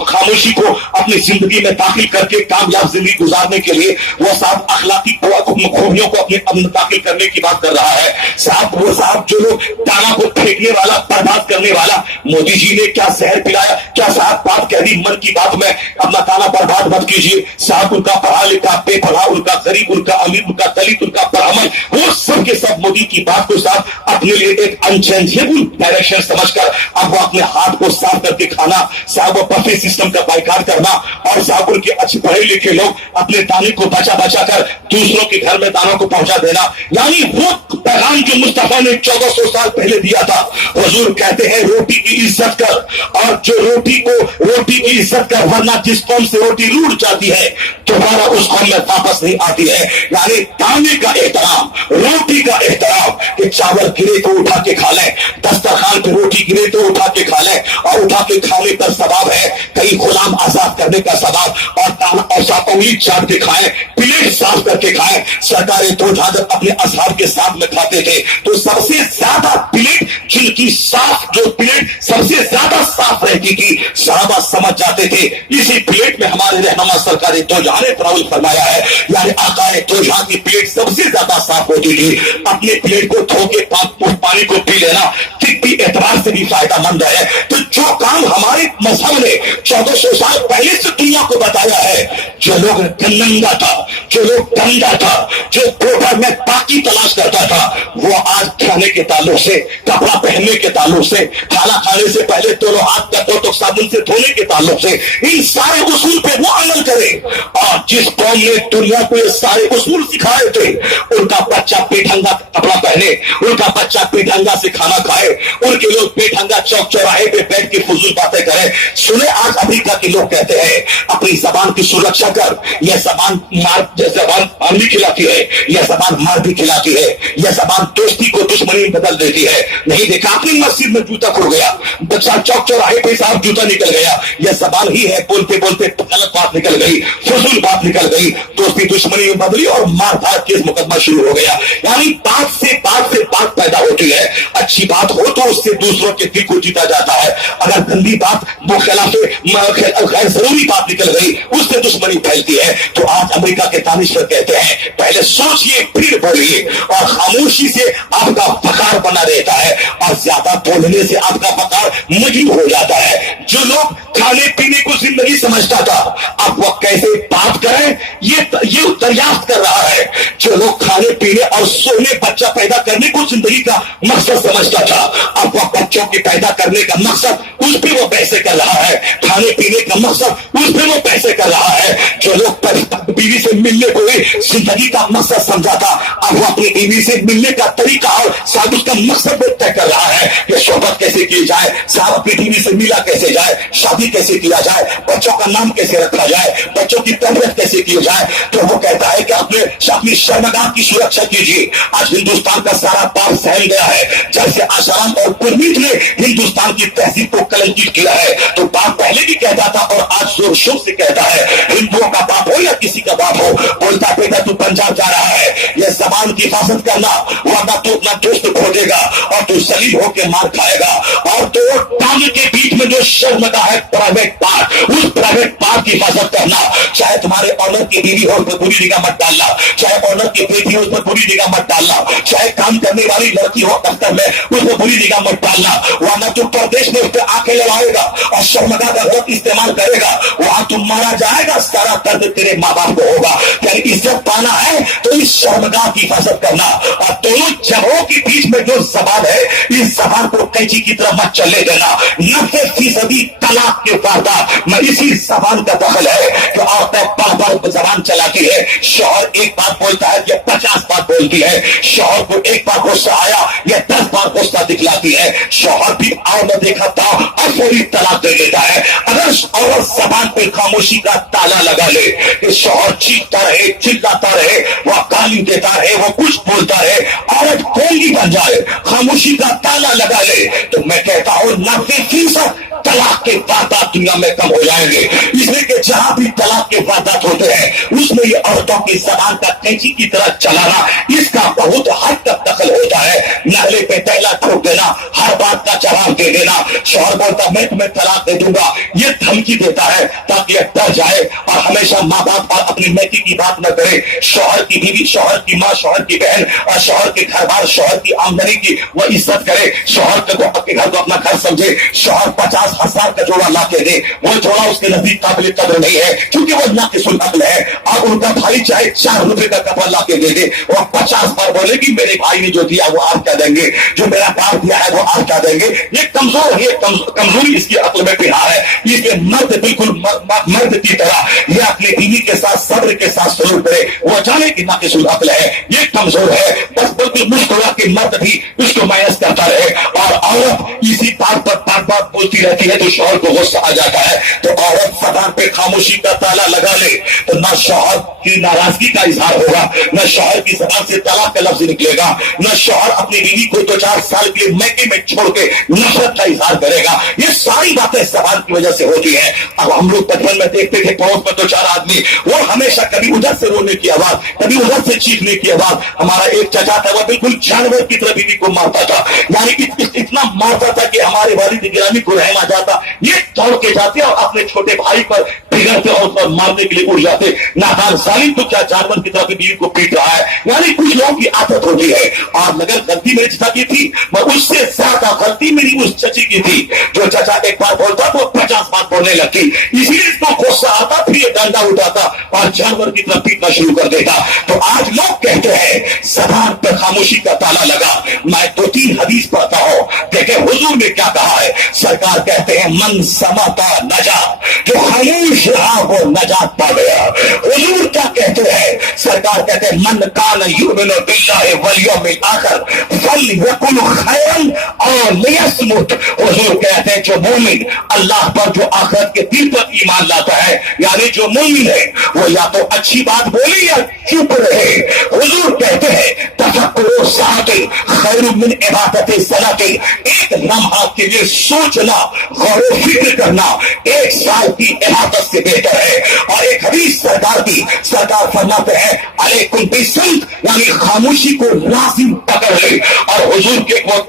खामोशी को अपनी जिंदगी में दाखिल करके कामयाब जिंदगी गुजारने के लिए वह साहब اخلاقی خوبیوں کو اپنے اندر داخل کرنے کی بات کر رہا ہے. صاحب وہ صاحب جو لوگ دانا کو پھینکنے والا، برباد کرنے والا، مودی جی نے کیا زہر پلایا، کیا صاحب بات کہہ دی من کی بات میں اپنا دانا برباد مت کیجیے. صاحب ان کا پڑھا لکھا، بے پڑھا، ان کا غریب، ان کا امیر، ان کا دلت، ان کا پرامن، وہ سب کے سب مودی کی بات کو صاحب اپنے لیے ایک انچینجیبل ڈائریکشن سمجھ کر اب وہ اپنے ہاتھ کو صاف کر کے کھانا، صاحب وہ بفے سسٹم کا بائیکاٹ کرنا، اور صاحب ان کے اچھے پڑھے لکھے لوگ اپنے دانے کو بچا بچا کر دوسروں کے گھر میں دانوں کو پہنچا دینا. یعنی وہ پیغام جو مصطفیٰ نے 1400 سال پہلے دیا تھا. حضور کہتے ہیں روٹی کی عزت کر، اور جو روٹی کی عزت کر، ورنہ جس قوم سے روٹی روٹ جاتی ہے دوبارہ اس قوم میں واپس نہیں آتی ہے. یعنی دانے کا احترام، روٹی کا احترام، کہ چاول گرے تو اٹھا کے کھا لیں، دسترخوان پہ روٹی گرے تو اٹھا کے کھا لیں، اور اٹھا کے کھانے پر ثواب ہے، کئی غلام آزاد کرنے کا ثواب، اور دانا اور انگلی چاٹ کے کھائیں، پلیٹ صاف کر کے کھائیں. سرکار دو جہاں جب اپنے اصحاب کے ساتھ میں کھاتے تھے تو سب سے زیادہ پلیٹ جن کی پلیٹ سب سے زیادہ صاف رہتی تھی، صحابہ سمجھ جاتے تھے اسی پلیٹ میں ہمارے رہنما سرکار دو جہاں نے تناول فرمایا ہے. یعنی آقا دو جہاں کی پلیٹ سب سے زیادہ صاف ہوتی تھی. اپنے پلیٹ کو دھو کے پانی کو پی لینا طبی اعتبار سے بھی فائدہ مند ہے. تو جو کام ہمارے مذہب نے 1400 سال پہلے سے دنیا کو بتایا ہے، جو لوگ ننگا تھا، جو لوگ گندا تھا، جو گوبر میں پاکی تلاش کرتا تھا، وہ آج کھانے کے تعلق سے، کپڑا پہننے کے تعلق سے، کھانا کھانے سے پہلے دونوں ہاتھ کا تو صابن سے دھونے کے تعلق سے، ان سارے اصول پہ وہ عمل کرے. اور جس قوم نے دنیا کو یہ سارے اصول سکھائے تھے، ان کا بچہ بے ڈھنگا کپڑا پہنے، ان کا بچہ بے ڈھنگا سے کھانا کھائے، ان کے لوگ بے ڈھنگا چوک چوراہے پہ بیٹھ کے فضول باتیں کریں. سنے آج امریکہ کے لوگ کہتے ہیں اپنی زبان کی سرکشا کر، یہ زبان مار بھی کھلاتی ہے، یہ زبان مار بھی کھلاتی ہے، یہ زبان دوستی کو دشمنی میں بدل دیتی ہے. نہیں دیکھا اپنی مسجد میں جوتا کھل گیا، بچہ چوک چوراہے پہ صاحب جوتا نکل گیا، یہ زبان ہی ہے، بولتے بولتے غلط بات نکل گئی، فضول بات نکل گئی، دوستی دشمنی میں بدلی اور مار دھاڑ کیس مقدمہ شروع ہو گیا. یعنی بات سے بات پیدا ہوتی ہے. اچھی بات ہو تو اس سے دوسروں کے دل کو جیتا جاتا ہے، اگر گندی بات خلاف غیر ضروری بات نکل گئی اس سے دشمنی پھیلتی ہے. تو آج امریکہ کے دانشور کہتے ہیں پہلے سوچئے پھر بولیے، اور خاموشی سے آپ کا فقار بنا رہتا ہے، اور زیادہ بولنے سے آپ کا فقار مجروح ہو جاتا ہے. جو لوگ کھانے پینے کو زندگی سمجھتا تھا اب وہ کیسے بات کریں یہ دریافت کر رہا ہے. جو لوگ کھانے پینے اور سونے بچہ پیدا کرنے کو زندگی کا مقصد سمجھتا تھا اب وہ بچوں کے پیدا کرنے کا مقصد اس پہ وہ پیسے کر رہا ہے، کھانے پینے کا مقصد اس پہ وہ پیسے کر رہا ہے. جو لوگ بیوی سے ملنے کو زندگی کا مقصد سمجھا تھا اب وہ اپنی بیوی سے ملنے کا طریقہ اور ساتھ اس کا مقصد طے کر رہا ہے کہ صحبت کیسے کی جائے، صاحب اپنی بیوی سے ملا کیسے جائے، شادی کیسے کیا جائے، بچوں کا نام کیسے رکھا جائے، بچوں کی تربیت کیسے کی جائے. تو وہ کہتا ہے کہ اپنی شرمگاہ کی سرکشا کیجیے. آج ہندوستان کا سارا پاپ سہل گیا ہے، جیسے آشرام اور پرمیت نے ہندوستان کی تہذیب کو کلنکت کیا ہے. تو باپ پہلے بھی کہتا تھا اور آج زور شور سے کہتا ہے، ہندوؤں کا باپ ہو یا کسی کا باپ ہو، بولتا بیٹا تو پنجاب جا رہا ہے، یہ زبان کی حفاظت کرنا ورنہ تو اپنا دوست کھوجے گا اور تو سلیب ہو کے مار کھائے گا. اور تو ٹانگ کے بیچ میں جو شرمگاہ ہے پرائیویٹ پارٹ، اس پرائیویٹ پارٹ کی حفاظت کرنا، چاہے تمہارے آنر کی بیوی ہو اس پر بری نگاہ مت ڈالنا، چاہے آنر کی بیٹی ہو اس پر بری نگاہ مت ڈالنا، چاہے کام کرنے والی لڑکی ہو دفتر میں اس پر بری نگاہ مت ڈالنا، ورنہ تو پردیش میں اس پہ آنکھیں لڑائے گا اور شرمگاہ کا غلط استعمال کرے گا، وہاں تم مارا جائے گا، سارا درد تیرے ماں باپ کو ہوگا. یعنی عزت پانا ہے تو اس شرمگاہ کی حفاظت کرنا. اور دونوں جگہوں کے بیچ میں جو زبان ہے اس زبان کو قینچی کی طرح مت چلنے دینا. 90% طلاق کے واردات میں اسی زبان کا دخل ہے کہ عورتیں پڑھ زبان چلاتی ہے. شوہر ایک بات بولتا ہے یہ 50 بات بولتی ہے، شوہر کو ایک بار غصہ آیا یہ 10 بار غصہ دکھلاتی ہے. شوہر بھی آؤ میں دیکھا تھا اور فوری طلاق دے دیتا ہے. اگر عورت زبان پہ خاموشی کا تالا لگا لے کہ شوہر چیختا رہے، چلاتا رہے، وہ گالی دیتا رہے، وہ کچھ بولتا رہے، عورت گونگی بن جائے، خاموشی کا تالا لگا لے، تو میں کہتا ہوں 90% طلاق کے واردات دنیا میں کم ہو جائیں گے، اس لیے کہ جہاں بھی طلاق کے واردات ہوتے ہیں اس میں یہ عورتوں کی زبان کا کینچی کی طرح چلانا، اس کا بہت حد تک دخل ہوتا ہے۔ نالے پہ تیلا ٹھوک دینا، ہر بات کا جواب دے دینا، شوہر بولتا میں تمہیں طلاق دے دوں گا، یہ دھمکی دیتا ہے تاکہ یہ ڈر جائے اور ہمیشہ ماں باپ اور اپنی بیٹی کی بات نہ کرے، شوہر کی بیوی، شوہر کی ماں، شوہر کی بہن اور شوہر کے گھر بار، شوہر کی آمدنی کی وہ عزت کرے، شوہر کو اپنے گھر کو اپنا گھر سمجھے، شوہر 50,000 کا جوڑا لا کے دے، وہ جوڑا اس کے نزدیک قابل قدر نہیں ہے کیونکہ وہ ناقص العقل ہے، اور ان کا بھائی چاہے 4 روپے کا کپڑا لا کے دے دے، وہ 50 بار بولے کہ میرے بھائی نے جو دیا وہ آپ کیا دیں گے، جو میرا باپ دیا ہے وہ آپ کیا دیں گے، یہ کمزور ہے، کمزوری اس کی عقل میں پڑھا ہے، اس کے مرد بالکل مرد کی طرح یہ اپنے بیوی کے ساتھ صبر کے ساتھ سلوک کرے، وہ جانے کی ناقص العقل ہے، یہ کمزور ہے، بس بالکل مشکلات کے مرد بھی اس کو مایوس کرتا رہے، اور عورت اسی بات پر بات بولتی رہتی ہے تو شوہر کو غصہ آ جاتا ہے، تو عورت زبان پہ خاموشی کا تالا لگا لے تو نہ شوہر کی ناراضگی کا اظہار ہوگا، نہ شوہر کی زبان سے طلاق کا لفظ نکلے گا، نہ شوہر اپنی بیوی کو 2-4 سال کے میکے میں چھوڑ کے نفرت کا اظہار کرے گا، یہ ساری باتیں زبان کی وجہ سے ہوتی ہیں۔ اب ہم لوگ بچپن میں دیکھتے تھے پڑوس میں 2-4 آدمی، وہ ہمیشہ کبھی ادھر سے رونے کی آواز، کبھی ادھر سے چیخنے کی آواز، ہمارا ایک چچا تھا وہ بالکل جانور کی طرح بیوی کو مارتا تھا، یعنی اتنا مارتا تھا کہ ہمارے والد گرامی کو رحم آ جاتا، یہ دوڑ کے جاتے اور اپنے چھوٹے بھائی پر بگڑتے اور اس پر مارنے کے لیے اڑ جاتے، نادان ظالم تو کیا جانور کی طرح بیوی کو پیٹ رہا ہے، یعنی کچھ لوگوں کی عادت ہوتی ہے، اور مگر غلطی میرے چچا کی تھی، اس سے زیادہ غلطی میری اس چچی کی تھی، جو چچا ایک بار بولتا تو 50 بار بولنے لگتی، اسی لیے اس کو غصہ آتا، پھر یہ ڈنڈا اٹھاتا اور جانور کی طرف پیٹنا شروع کر دیتا۔ تو آج لوگ کہتے ہیں زبان پر خاموشی کا تالا لگا، میں 2-3 حدیث پڑھتا ہوں، دیکھیں حضور نے کیا کہا ہے، سرکار کہتے ہیں من سماتا نجا، جو خاموش رہا وہ نجات پا گیا۔ حضور کیا کہتے ہیں، سرکار کہتے ہیں من کان یؤمن باللہ والیوم الآخر فلیقل خیرا او لیصمت۔ حضور کہتے ہیں جو مومن اللہ پر، جو آخرت کے دن پر ایمان لاتا ہے، یعنی جو مومن ہے وہ یا تو اچھی بات بولے یا چپ رہے۔ حضور کہتے ہیں تفکر ساعت خیر من عبادت صلاۃ، ایک لمحہ کے لیے سوچنا، غور و فکر کرنا 1 سال کی عبادت سے بہتر ہے۔ اور ایک حدیث سرکار کی، سرکار فرماتے ہیں علیکم بالصمت، یعنی خاموشی کو لازم پکڑ لے۔ اور حضور کے وہ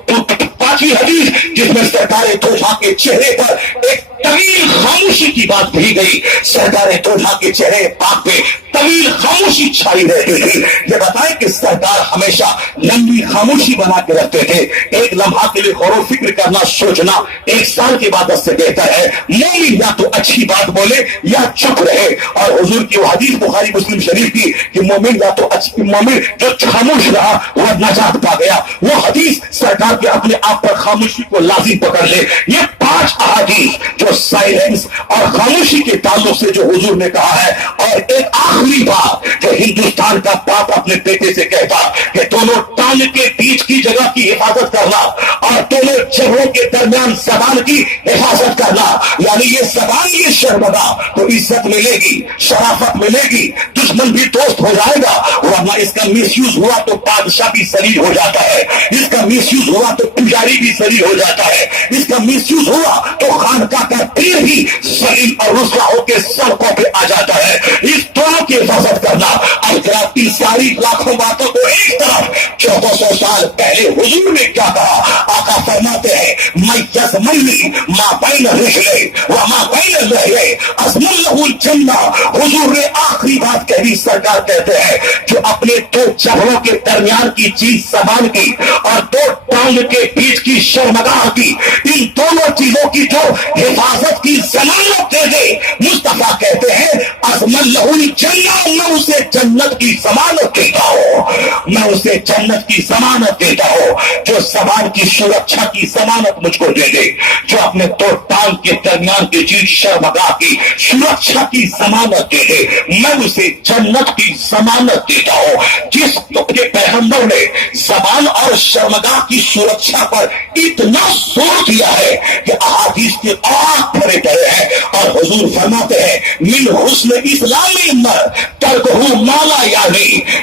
5ویں حدیث جس میں سرکار دو جہاں کے چہرے پر ایک طویل خاموشی کی بات کہی گئی، سرکار دو جہاں کے چہرے پاک پہ طویل خاموشی چھائی رہتی تھی۔ یہ بتائیں کہ سرکار ہمیشہ لمبی خاموشی بنا کے رکھتے تھے، ایک لمحہ کے لیے غور و فکر کرنا، سوچنا 1 سال کی عبادت سے بہتر ہے۔ مومن یا تو اچھی بات بولے یا چپ رہے، اور حضور کی وہ حدیث بخاری مسلم شریف کی کہ مومن یا تو مومن جو خاموش رہا وہ نجات پا گیا، وہ حدیث سرکار کے اپنے آپ پر خاموشی کو لازم پکڑ لے۔ یہ 5 احادیث جو سائلنس اور خاموشی کے تعلق سے جو حضور نے کہا ہے، اور ایک آخری بات جو ہندوستان کا باپ اپنے بیٹے سے کہتا کہ دونوں ٹانگ کے بیچ کی جگہ کی حفاظت کرنا اور دونوں جگہوں کے درمیان زبان کی حفاظت کرنا، یعنی یہ زبان یہ شرمگا تو عزت ملے گی، شرافت ملے گی، دشمن بھی دوست ہو جائے گا، ورنہ اس کا مس یوز ہوا تو بادشاہ بھی ذلیل ہو جاتا ہے، اس کا مس یوز ہوا تو پجاری بھی ذلیل ہو جاتا ہے، اس کا مس یوز ہوا تو خانقاہ کا پیر بھی ذلیل اور رسوا ہو کے سڑکوں پہ آ جاتا ہے۔ اس دونوں کی حفاظت کرنا، اب ان ساری لاکھوں باتوں کو ایک طرف 1400 سال پہلے حضور نے کیا کہا، آقا فرماتے ہیں میں یزمنی ما بین رجلے وما بین لحیے ازم له الجنہ۔ حضور نے آخری بات کہہ دی، سرکار کہتے ہیں جو اپنے 2 جبڑوں کے درمیان کی چیز زبان کی اور 2 ٹانگ کے بیچ کی شرمگاہ کی، ان دونوں چیزوں کی جو حفاظت کی ضمانت دے دے، مصطفیٰ کہتے ہیں ازم له الجنہ، میں اسے جنت کی ضمانت دیتا ہوں، میں اسے جنت کی ضمانت دیتا ہوں۔ جو زبان کی سرکشا کی ضمانت مجھ کو دے دے، جو اپنے 2 ٹانگ کے درمیان کی چیز شرمگاہ کی سرکشا کی ضمانت دے دے، میں اسے جنت کی ضمانت دیتا ہوں۔ جس کے پیغمبر نے زبان اور شرمگاہ کی سرکشا پر اتنا زور دیا ہے کہ احادیث کے آنکھ بھرے پڑے ہیں، اور حضور فرماتے ہیں من حسن اسلام المرء ترکہ ما لا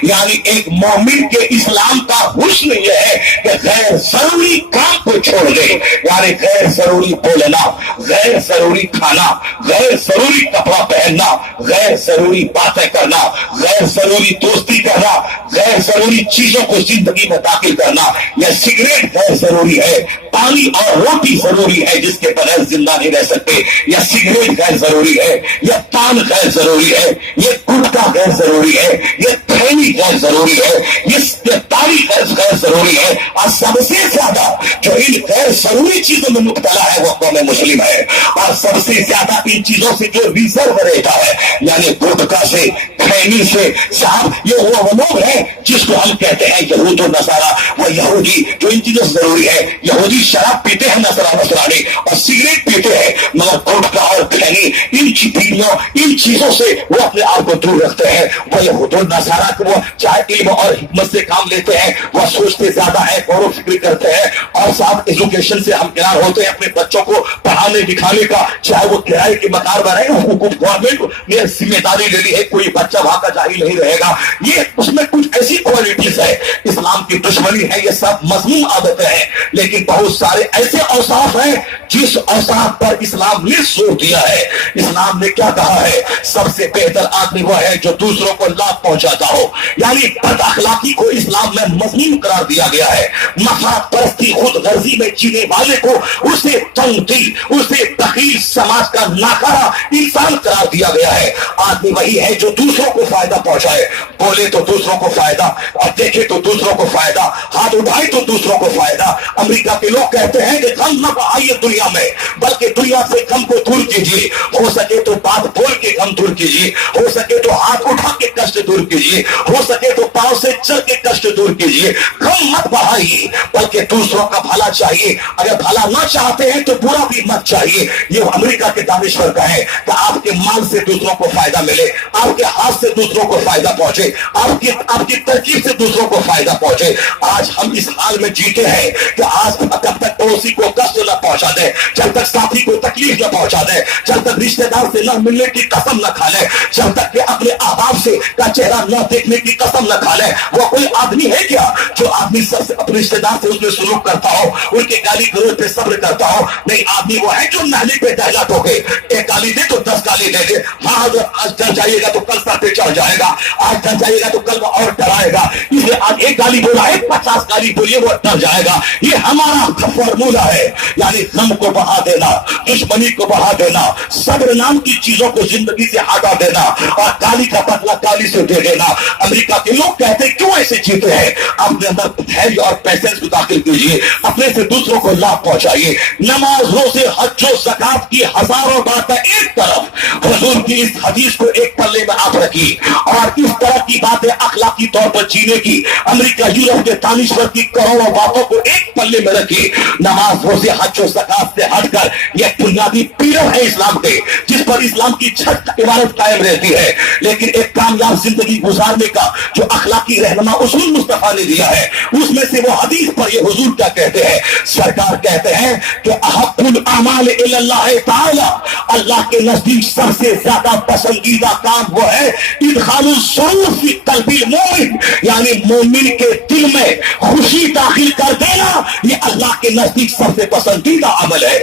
یعنی ایک مومن کے اسلام کا حسن یہ ہے کہ غیر ضروری کام کو چھوڑ دے، یعنی غیر ضروری بولنا، غیر ضروری کھانا، غیر ضروری کپڑا پہننا، غیر ضروری باتیں کرنا، غیر ضروری دوستی کرنا، غیر ضروری چیزوں کو زندگی میں داخل کرنا، یا سگریٹ غیر ضروری ہے، پانی اور روٹی ضروری ہے جس کے بغیر زندہ نہیں رہ سکتے، یا سگریٹ غیر ضروری ہے، یا پان غیر ضروری ہے، یہ گٹکا غیر ضروری ہے، یہ تھیلی غیر ضروری ہے، یہ تاریخ غیر ضروری ہے، اور سب سے زیادہ جو ان غیر ضروری چیزوں میں مبتلا ہے وہ قوم مسلم ہے، اور سب سے زیادہ ان چیزوں سے جو ریزرو رہتا ہے، یعنی گٹکا سے، تھیلی سے، صاحب یہ وہ لوگ ہیں جس کو ہم کہتے ہیں یہود و نصارہ، وہ یہودی جو ان چیزوں سے ضروری ہے، یہودی شراب پیتے ہیں نصرانی اور سگریٹ پیتے ہیں، مگر گٹکا اور تھیلی ان چیزوں سے وہ اپنے آپ کو دور رکھتے ہیں۔ وہ یہود و نصارہ کو وہ چاہے علم اور حکمت سے کام لیتے ہیں، وہ سوچتے زیادہ ہے، غور و فکر کرتے ہیں، اور صاحب ایجوکیشن سے ہمکنار ہوتے ہیں اپنے بچوں کو پڑھانے لکھانے کا، چاہے وہ کرائے کے مکان میں رہے، گورنمنٹ نے ذمہ داری لے لی ہے، کوئی بچہ وہاں کا جاہل نہیں رہے گا۔ یہ اس میں کچھ ایسی کوالٹیز ہے، اسلام کی دشمنی ہے، یہ سب مذموم عادتیں ہیں، لیکن بہت سارے ایسے اوصاف ہیں جس اوصاف پر اسلام نے زور دیا ہے۔ اسلام نے کیا کہا ہے؟ سب سے بہتر آدمی وہ ہے جو دوسروں کو لابھ پہنچاتا ہو، یعنی بد اخلاقی کو اسلام میں مذموم قرار دیا گیا ہے، مفاد پرستی، خود غرضی میں جینے والے کو اسے تنگ دل، اسے بخیل، سماج کا ناکارہ انسان قرار دیا گیا ہے۔ آدمی وہی ہے جو دوسروں کو فائدہ پہنچائے، بولے تو دوسروں کو فائدہ، اور دیکھے تو دوسروں کو فائدہ، ہاتھ اٹھائے تو دوسروں کو فائدہ۔ امریکہ کے لوگ کہتے ہیں کہ غم نہ بڑھائیے دنیا میں، بلکہ دنیا سے غم کو دور کیجیے، ہو سکے تو بات بول کے غم دور کیجیے، ہو سکے تو ہاتھ اٹھا کے کشٹ دور کیجیے، ہو سکے تو پاؤں سے چل کے کشٹ دور کیجیے۔ غم مت بڑھائیے بلکہ دوسروں کا بھلا چاہیے، اگر بھلا نہ چاہتے ہیں تو برا بھی مت چاہیے۔ یہ امریکہ کے دانشور کا ہے کہ آپ کے مال سے دوسروں کو فائدہ ملے، آپ کے ہاتھ سے دوسروں کو فائدہ پہنچے، آپ کی ترکیب سے دوسروں کو فائدہ پہنچے۔ آج ہم اس حال میں جیتے ہیں کہ آج جب تک پڑوسی کو کشٹ نہ پہنچا دے، جب تک ساتھی کو تکلیف نہ پہنچا دے، جب تک رشتہ دار سے نہ ملنے کی قسم نہ کھا لے، جب تک کہ اپنے احباب سے کا چہرہ نہ دیکھنے کی قسم نہ کھا لے، وہ کوئی آدمی ہے کیا جو آدمی سب سے اپنے رشتہ دار سے اس میں سلوک کرتا ہو، ان کے گالی گلوچ پہ صبر کرتا ہو؟ نہیں، آدمی وہ ہے جو نالی پہ دہلا ٹھوکے، ایک گالی دے تو 10 گالی دے دے، ہاں اگر آج ڈر جائیے گا تو کل سر پہ چڑھ جائے گا، آج ڈر جائیے گا تو کل وہ اور ڈرائے گا، اس لیے آج ایک گالی بولا ہے 50 گالی بولیے وہ ڈر جائے گا۔ یہ ہمارا فارمولہ ہے، یعنی غم کو بڑھا دینا، دشمنی کو بڑھا دینا، صبر نام کی چیزوں کو زندگی سے ہٹا دینا، اور گالی کا بدلہ گالی سے دے دینا۔ امریکہ کے لوگ کہتے ہیں کیوں ایسے جیتے ہیں؟ اپنے اندر دھیریہ اور پیشنس کو داخل کیجیے، اپنے سے دوسروں کو لابھ پہنچائیے۔ نماز، روزے، حج و زکات کی ہزاروں باتیں ایک طرف، حضور کی اس حدیث کو ایک پلے میں آپ رکھیے، اور اس طرح کی باتیں اخلاقی طور پر جینے کی، امریکہ یورپ کے دانشور کی کروڑوں باتوں کو ایک پلے میں رکھیے۔ نماز، روزے، حج و زکات سے ہٹ کر یہ بنیادی پیلر ہے اسلام کے، جس پر اسلام کی چھت عبارت قائم رہتی ہے، لیکن ایک کامیاب زندگی گزارنے کا جو اخلاقی رہنما اصول مصطفیٰ نے دیا ہے، اس میں سے وہ حدیث پر یہ حضور کیا کہتے ہیں؟ سرکار کہتے ہیں کہ احب الاعمال الی اللہ تعالی، اللہ کے نزدیک سب سے زیادہ پسندیدہ کام وہ ہے ادخال السرور فی قلب المومن، یعنی مومن کے دل میں خوشی داخل کر دینا، یہ اللہ کے نزدیک سب سے پسندیدہ عمل ہے۔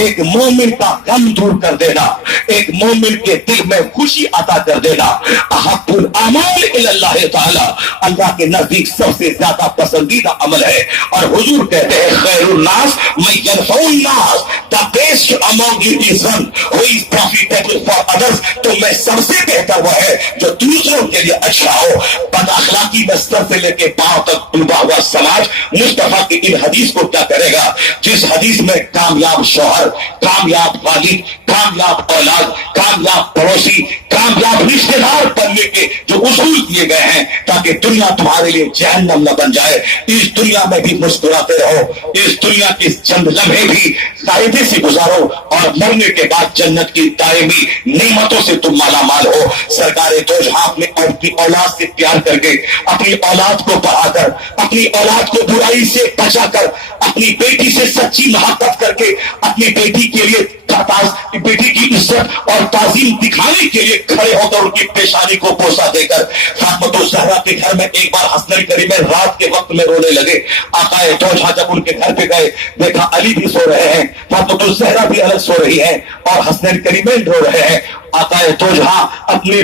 ایک مومن کا غم دور کر دینا، ایک مومن کے دل میں خوشی عطا کر دینا، احب الاعمال الی اللہ تعالی، اللہ کے نزدیک سب سے زیادہ پسندیدہ عمل ہے۔ اور حضور کہتے ہیں خیر الناس من ينفع الناس، the best among you is one who is profitable for others، تو میں سب سے بہتر وہ ہے جو دوسروں کے لیے اچھا ہو۔ بد اخلاقی میں سر سے لے کے پاؤں تک ڈوبا ہوا سماج مصطفیٰ کی ان حدیث کو کیا کرے گا؟ جس حدیث میں کامیاب شوہر، کامیاب والد، کامیاب اولاد، کامیاب پڑوسی، کامیاب رشتے دار بننے کے جو اصول دیے گئے ہیں تاکہ دنیا تمہارے لیے جہنم نہ بن جائے، اس دنیا میں بھی مسکراتے رہو، اس دنیا کے چند لمحے بھی قاعدے سے گزارو، اور مرنے کے بعد جنت کی دائمی نعمتوں سے تم مالا مال ہو۔ سرکار دو جہاں اپنی اولاد سے پیار کر کے، اپنی اولاد کو پڑھا کر، اپنی اولاد کو برائی سے بچا کر، اپنی بیٹی سے سچی محبت کر کے، اپنی بیٹی کے لیے महताज बेटी की इज्जत और ताजीम दिखाने के लिए खड़े होकर उनकी पेशानी को पोसा देकर फातिमा के घर में एक बार हसन करीम रात के वक्त में रोने लगे। आकाए तोजहा जब उनके घर पे गए, देखा अली भी सो रहे हैं, फातिमा भी अलग सो रही है और हसन करीम रो रहे हैं। आकाए तोजहा अपने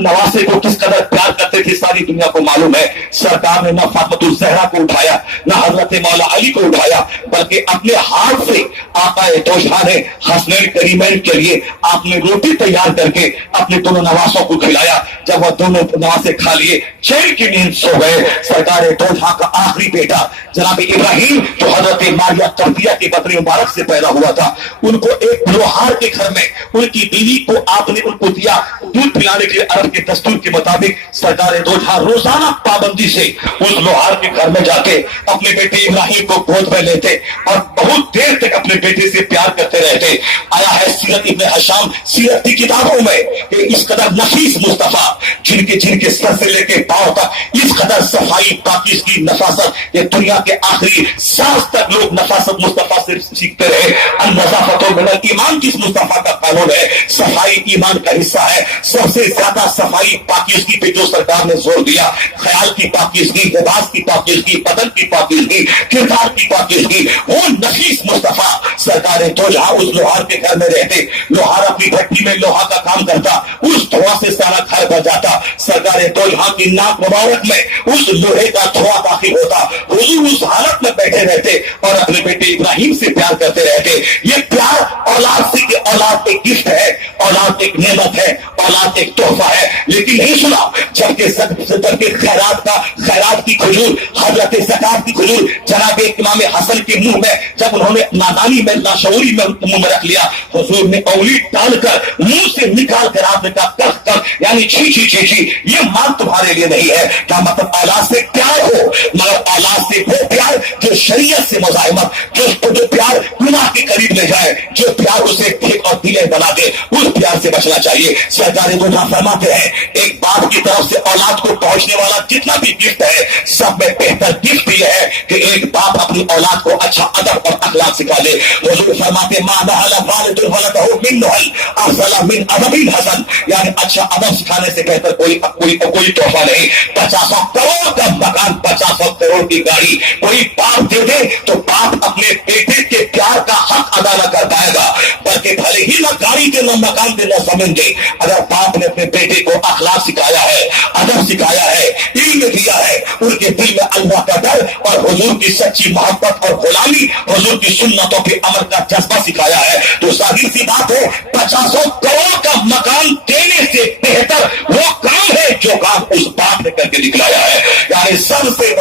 नवासे को किस कदर प्यार करते थे सारी दुनिया को मालूम है। सरकार ने न फातिमा को उठाया, न हजरत मौला अली को उठाया, बल्कि अपने हाथ से आकाए तोजहा ने हसनैन करीमैन के लिए आपने रोटी तैयार करके अपने दोनों नवासों को खिलाया। जब वह दोनों नवासे खा लिए, चैन की नींद सो गए। सरकार तोजहा का आखिरी बेटा जनाब इब्राहिम, जो हजरत मारिया तरबिया के बकरी मुबारक से पैदा हुआ था, उनको एक लोहार के घर में उनकी बीवी को आपने उनको दिया दूध पिलाने के लिए। अरब के दस्तूर के मुताबिक सरकार तोजहा रोजाना पाबंदी से उस लोहार के घर में जाके अपने बेटे इब्राहिम को गोद में लेते और बहुत देर तक अपने बेटे से प्यार करते रहते। आया है सीरत इब्ने हशाम सीरत की किताबों में कि इस कदर नफीस मुस्तफा, जिनके सर से लेके पांव तक इस कदर सफाई पाकीज़गी नफासत, ये दुनिया के आखिरी सांस तक लोग नफासत मुस्तफा से सीखते रहे। अन-नज़ाफ़तु मिनल ईमान जिस मुस्तफा का कानून है, सफाई ईमान का हिस्सा है। सबसे ज्यादा सफाई पाकीज़गी पे जो सरकार ने जोर दिया, ख्याल की पाकीज़गी, लिबास की पाकीज़गी, बदन की पाकीज़गी, किरदार की पाकीज़गी, वो नफीस मुस्तफा सरकार तोजहा उस लोहार के घर में रहते। लोहार अपनी भट्टी में लोहा का काम करता, उस धुआं से सारा घर भर जाता। सरकार तोजहा की नाक मुबारक में उस लोहे का धुआं दाखिल होता। हुजूर उस हालत में बैठे रहते और अपने बेटे इब्राहिम से प्यार करते रहते। ये प्यार औलाद से, औलाद एक गिफ्ट है, औलाद एक नेमत है, औलाद एक तोहफा है। लेकिन नहीं सुना जबकि खैरात की खुजूर, हजरत ज़कात की खुजूर जनाब इमाम हसन के मुंह में जब उन्होंने नादानी में नाशऊरी में मुंह में रख लिया, हुजूर ने औली डालकर मुंह से निकाल कर आपने कहा कख, यानी छी छी छी छी, ये माल तुम्हारे लिए नहीं है। क्या मतलब औलाद से प्यार हो, मगर औलाद से वो प्यार जो शरीयत से मुज़ाहिमत, जो प्यार गुनाह के करीब ले जाए, जो प्यार उसे ठीक और दिले बना दे, उस प्यार से बचना चाहिए। सरकार तोजहा फरमाते हैं, एक बाप की तरफ से औलाद को पहुंचने वाला जितना भी गिफ्ट है, सब में बेहतर गिफ्ट यह है कि एक बाप अपनी औलाद को अच्छा अदब और अखलाक सिखा दे। हुजूर फरमाते मा नहल वालिदुन वलदहु मिन नहल अफज़ल मिन अदबिल हसन, यानी अच्छा अदब सिखाने से बेहतर कोई तोहफा नहीं। 50 करोड़ का मकान, 50 करोड़ की गाड़ी कोई बाप दे दे तो बाप अपने बेटे के प्यार का हक अदा न कर पाएगा, बल्कि भले ही न गाड़ी के न मकान के न जमीन के, अगर बाप ने अपने बेटे को अखलाक सिखाया है, अदब सिखाया है, इल्म दिया है, उनके दिल में अल्लाह का डर और हुजूर की सच्ची मोहब्बत और गुलामी, हुजूर की सुन्नतों के अमल का जज्बा सिखाया है, तो जाहिर सी बात है 50 करोड़ का मकान देने से बेहतर वो काम है जो काम उस बाप ने करके दिखलाया है। यानी सबसे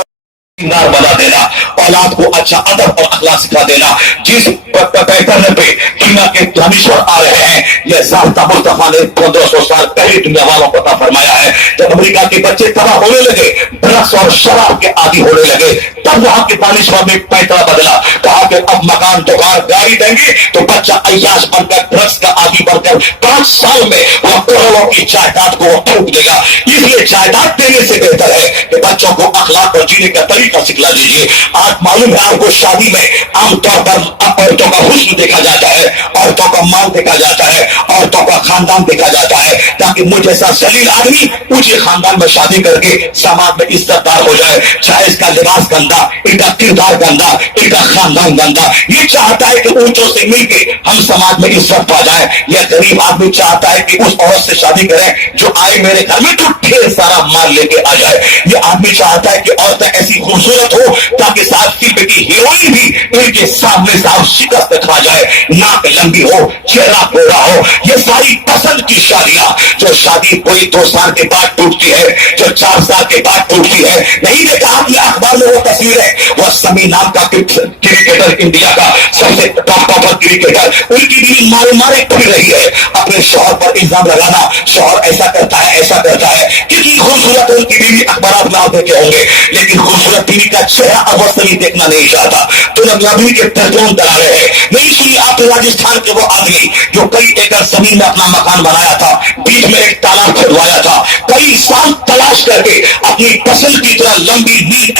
बना देना, औलाद को अच्छा अदब और अखलाक सिखा देना। जिस पैटर्न पे दुनिया के दानिश्वर आ रहे हैं, यह ज़ाब्ता मुस्तफा ने 1500 साल पहले दुनिया वालों को अता फरमाया है। जब अमेरिका के बच्चे तबाह होने लगे, ड्रग्स और शराब के आदी होने लगे, तब वहां के दानिश्वर ने पैटर्न बदला, कहा कि अब मकान दुकान गाड़ी देंगे तो बच्चा अय्याश बनकर ड्रग्स का आदी बनकर 5 साल में वह करोड़ों की जायदाद को फूंक देगा। इसलिए जायदाद देने से बेहतर है कि बच्चों को अखलाक और जीने का तरीका सिखला दीजिए। आज मालूम है आपको, शादी में आमतौर पर औरतों का हुस्न देखा जाता है, औरतों का माल देखा जाता है, औरतों का खानदान देखा जाता है, ताकि मुझ जैसा जलील आदमी ऊंचे खानदान में शादी करके समाज में इज्जतदार हो जाए। चाहे इसका लिबास गंदा, इनका किरदार गंदा, इनका खानदान गंदा, ये चाहता है कि ऊंचों से मिलके हम समाज में इज्जत पा जाए। यह गरीब आदमी चाहता है कि उस औरत से शादी करें जो आए मेरे घर में तो ढेर सारा माल लेके आ जाए। ये आदमी चाहता है कि औरतें ऐसी खूबसूरत हो ताकि साहब फिल्म की हीरोइन भी इनके सामने साहब शिकस्त खा जाए, नाक लंबी हो, चेहरा गोरा हो। ये सारी पसंद की शादियां, जो शादी कोई 2 साल के बाद टूटती है, जो 4 साल के बाद टूटती है। नहीं देखा आपने अखबार में वो तस्वीर है, वह समी नाम का क्रिकेटर, इंडिया का सबसे टॉपर क्रिकेटर, उनकी बीवी मारे फिर रही है। अपने शौहर पर इल्जाम लगाना, शौहर ऐसा करता है, ऐसा करता है। कितनी खूबसूरत है उनकी बीवी, अखबार में आप देखे होंगे, लेकिन खूबसूरत बीवी का चेहरा अवश्य नहीं देखना नहीं चाहता, तो नबी के तर्जुमान करा रहे हैं। नहीं सुनी आपने राजस्थान के वो आदमी जो कई एकड़ जमीन में अपना मकान बनाया था, बीच में एक तालाब खुदवाया था, कई साल तलाश تلاش کر کے اپنی پسند کی طرح لمبی نیٹ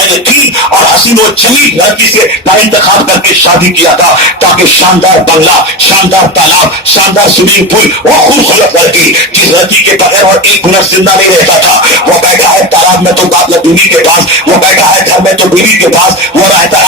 اور حسین و جمیل لڑکی سے کا انتخاب کر کے شادی کیا تھا تاکہ شاندار بنگلہ، شاندار تالاب، شاندار سوئمنگ پول، وہ خوبصورت لڑکی جس لڑکی کے بغیر اور ایک منٹ زندہ نہیں رہتا تھا، وہ بیٹھا ہے تالاب میں تو اپنے بیوی کے پاس، وہ بیٹھا ہے گھر میں تو بیوی کے پاس، وہ رہتا ہے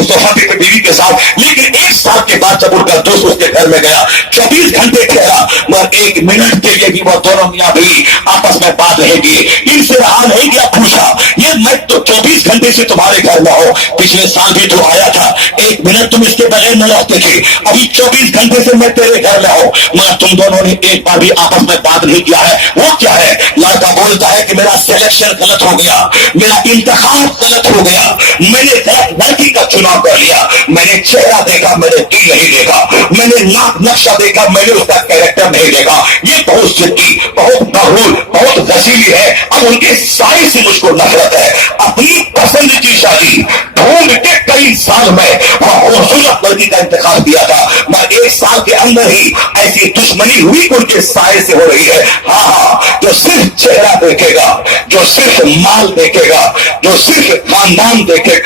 صوفہ پہ بیوی کے ساتھ، لیکن 1 سال کے بعد جب ان کا دوست اس کے گھر میں گیا 24 گھنٹے ٹھہرا مگر 1 منٹ کے لیے بھی وہ دونوں میاں بیوی آپس میں بات رہے گی، ان سے رہا نہیں گیا، پوچھا یہ میں تو 24 گھنٹے سے تمہارے گھر میں ہوں، پچھلے سال بھی تو آیا تھا، 1 منٹ تم اس کے بغیر نہ رہتے تھے، ابھی 24 گھنٹے سے میں تیرے گھر میں ہوں مگر تم دونوں نے ایک بار بھی آپس میں بات نہیں کیا ہے، وہ کیا ہے؟ لڑکا بولتا ہے کہ میرا سلیکشن غلط ہو گیا، میرا انتخاب غلط ہو گیا، میں نے غلط لڑکی کا چناؤ کر لیا، میں نے چہرہ دیکھا میں نے دل نہیں دیکھا، میں نے ناک نقشہ دیکھا میں نے اس کا کیریکٹر نہیں دیکھا، یہ بہت جدی، بہت مغرور، بہت غسیلی ہے، اب ان کے سائے سے مجھ کو نفرت ہے، اپنی پسند کی شادی ڈھونڈ کے کئی سال میں خوبصورت لڑکی کا انتخاب کیا تھا، میں 1 سال کے اندر ہی ایسی دشمنی ہوئی ان کے سائے سے ہو رہی ہے، ہاں جو صرف چہرہ دیکھے گا، جو صرف مال دیکھے گا، جو صرف خاندان دیکھے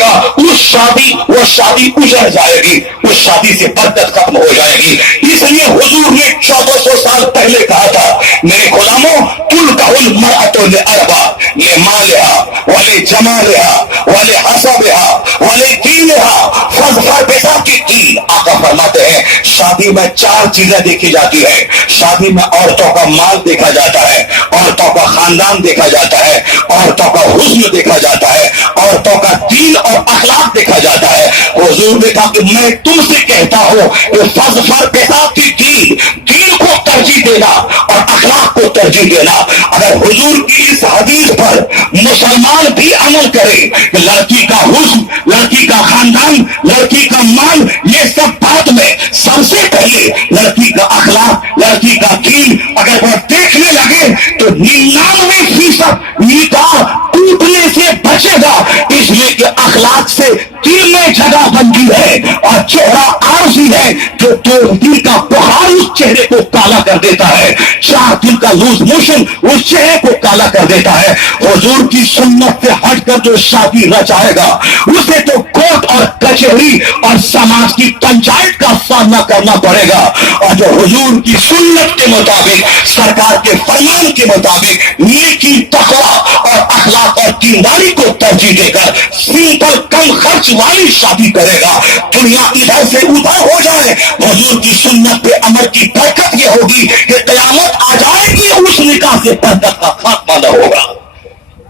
گا، وہ شادی اجڑ جائے گی، اس شادی سے برکت ختم ہو جائے گی، اس لیے حضور نے 1400 سال پہلے کہا تھا میرے غلاموں تلقى المرأة لأربع لمالها ولجمالها ولحسبها ولدينها فاظفر بذات الدين، آقا فرماتے ہیں شادی میں 4 چیزیں دیکھی جاتی ہیں، شادی میں عورتوں کا مال دیکھا جاتا ہے، عورتوں کا خاندان دیکھا جاتا ہے، عورتوں کا حسن دیکھا جاتا ہے، عورتوں کا دین اور اخلاق دیکھا جاتا ہے۔ حضور نے کہا کہ میں تم سے کہتا ہوں کہ فاظفر بذات الدین، دین کو ترجیح دینا اور اخلاق کو ترجیح دینا۔ اگر حضور کی اس حدیث پر مسلمان بھی عمل کرے کہ لڑکی کا حسن، لڑکی کا خاندان، لڑکی کا مال یہ سب بعد میں، سب سے پہلے لڑکی کا اخلاق، لڑکی کا دین اگر وہ دیکھنے لگے تو 99% نکاح ٹوٹنے سے بچے گا، اس لیے کہ اخلاق سے دل میں جگہ بنتی ہے اور چہرہ عارضی ہے جو دل کا بخار اس چہرے کو کالا کر دیتا ہے، 4 دن کا لوز موشن اس چہرے کو کالا کر دیتا ہے۔ حضور کی سنت سے ہٹ کر جو شادی رچائے گا اسے تو کورٹ اور کچہری اور سماج کی پنچایت کا سامنا کرنا پڑے گا، اور جو حضور کی سنت کے مطابق، سرکار کے فرمان کے مطابق نیکی، تقویٰ اور اخلاق اور دینداری کو ترجیح دے کر سمپل کم خرچ والی شادی کرے گا، دنیا ادھر سے ادھر ہو جائے، حضور کی سنت پہ عمل کی برکت یہ ہوگی کہ قیامت آ جائے گی، اس نکاح سے برکت کا خاتمہ نہ ہوگا۔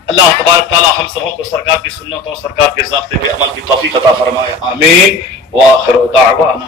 اللہ تبارک تعالی ہم سبوں کو سرکار کی سنتوں، سرکار کے ضابطے پہ عمل کی توفیق عطا فرمائے، آمین۔ وآخر دعوانا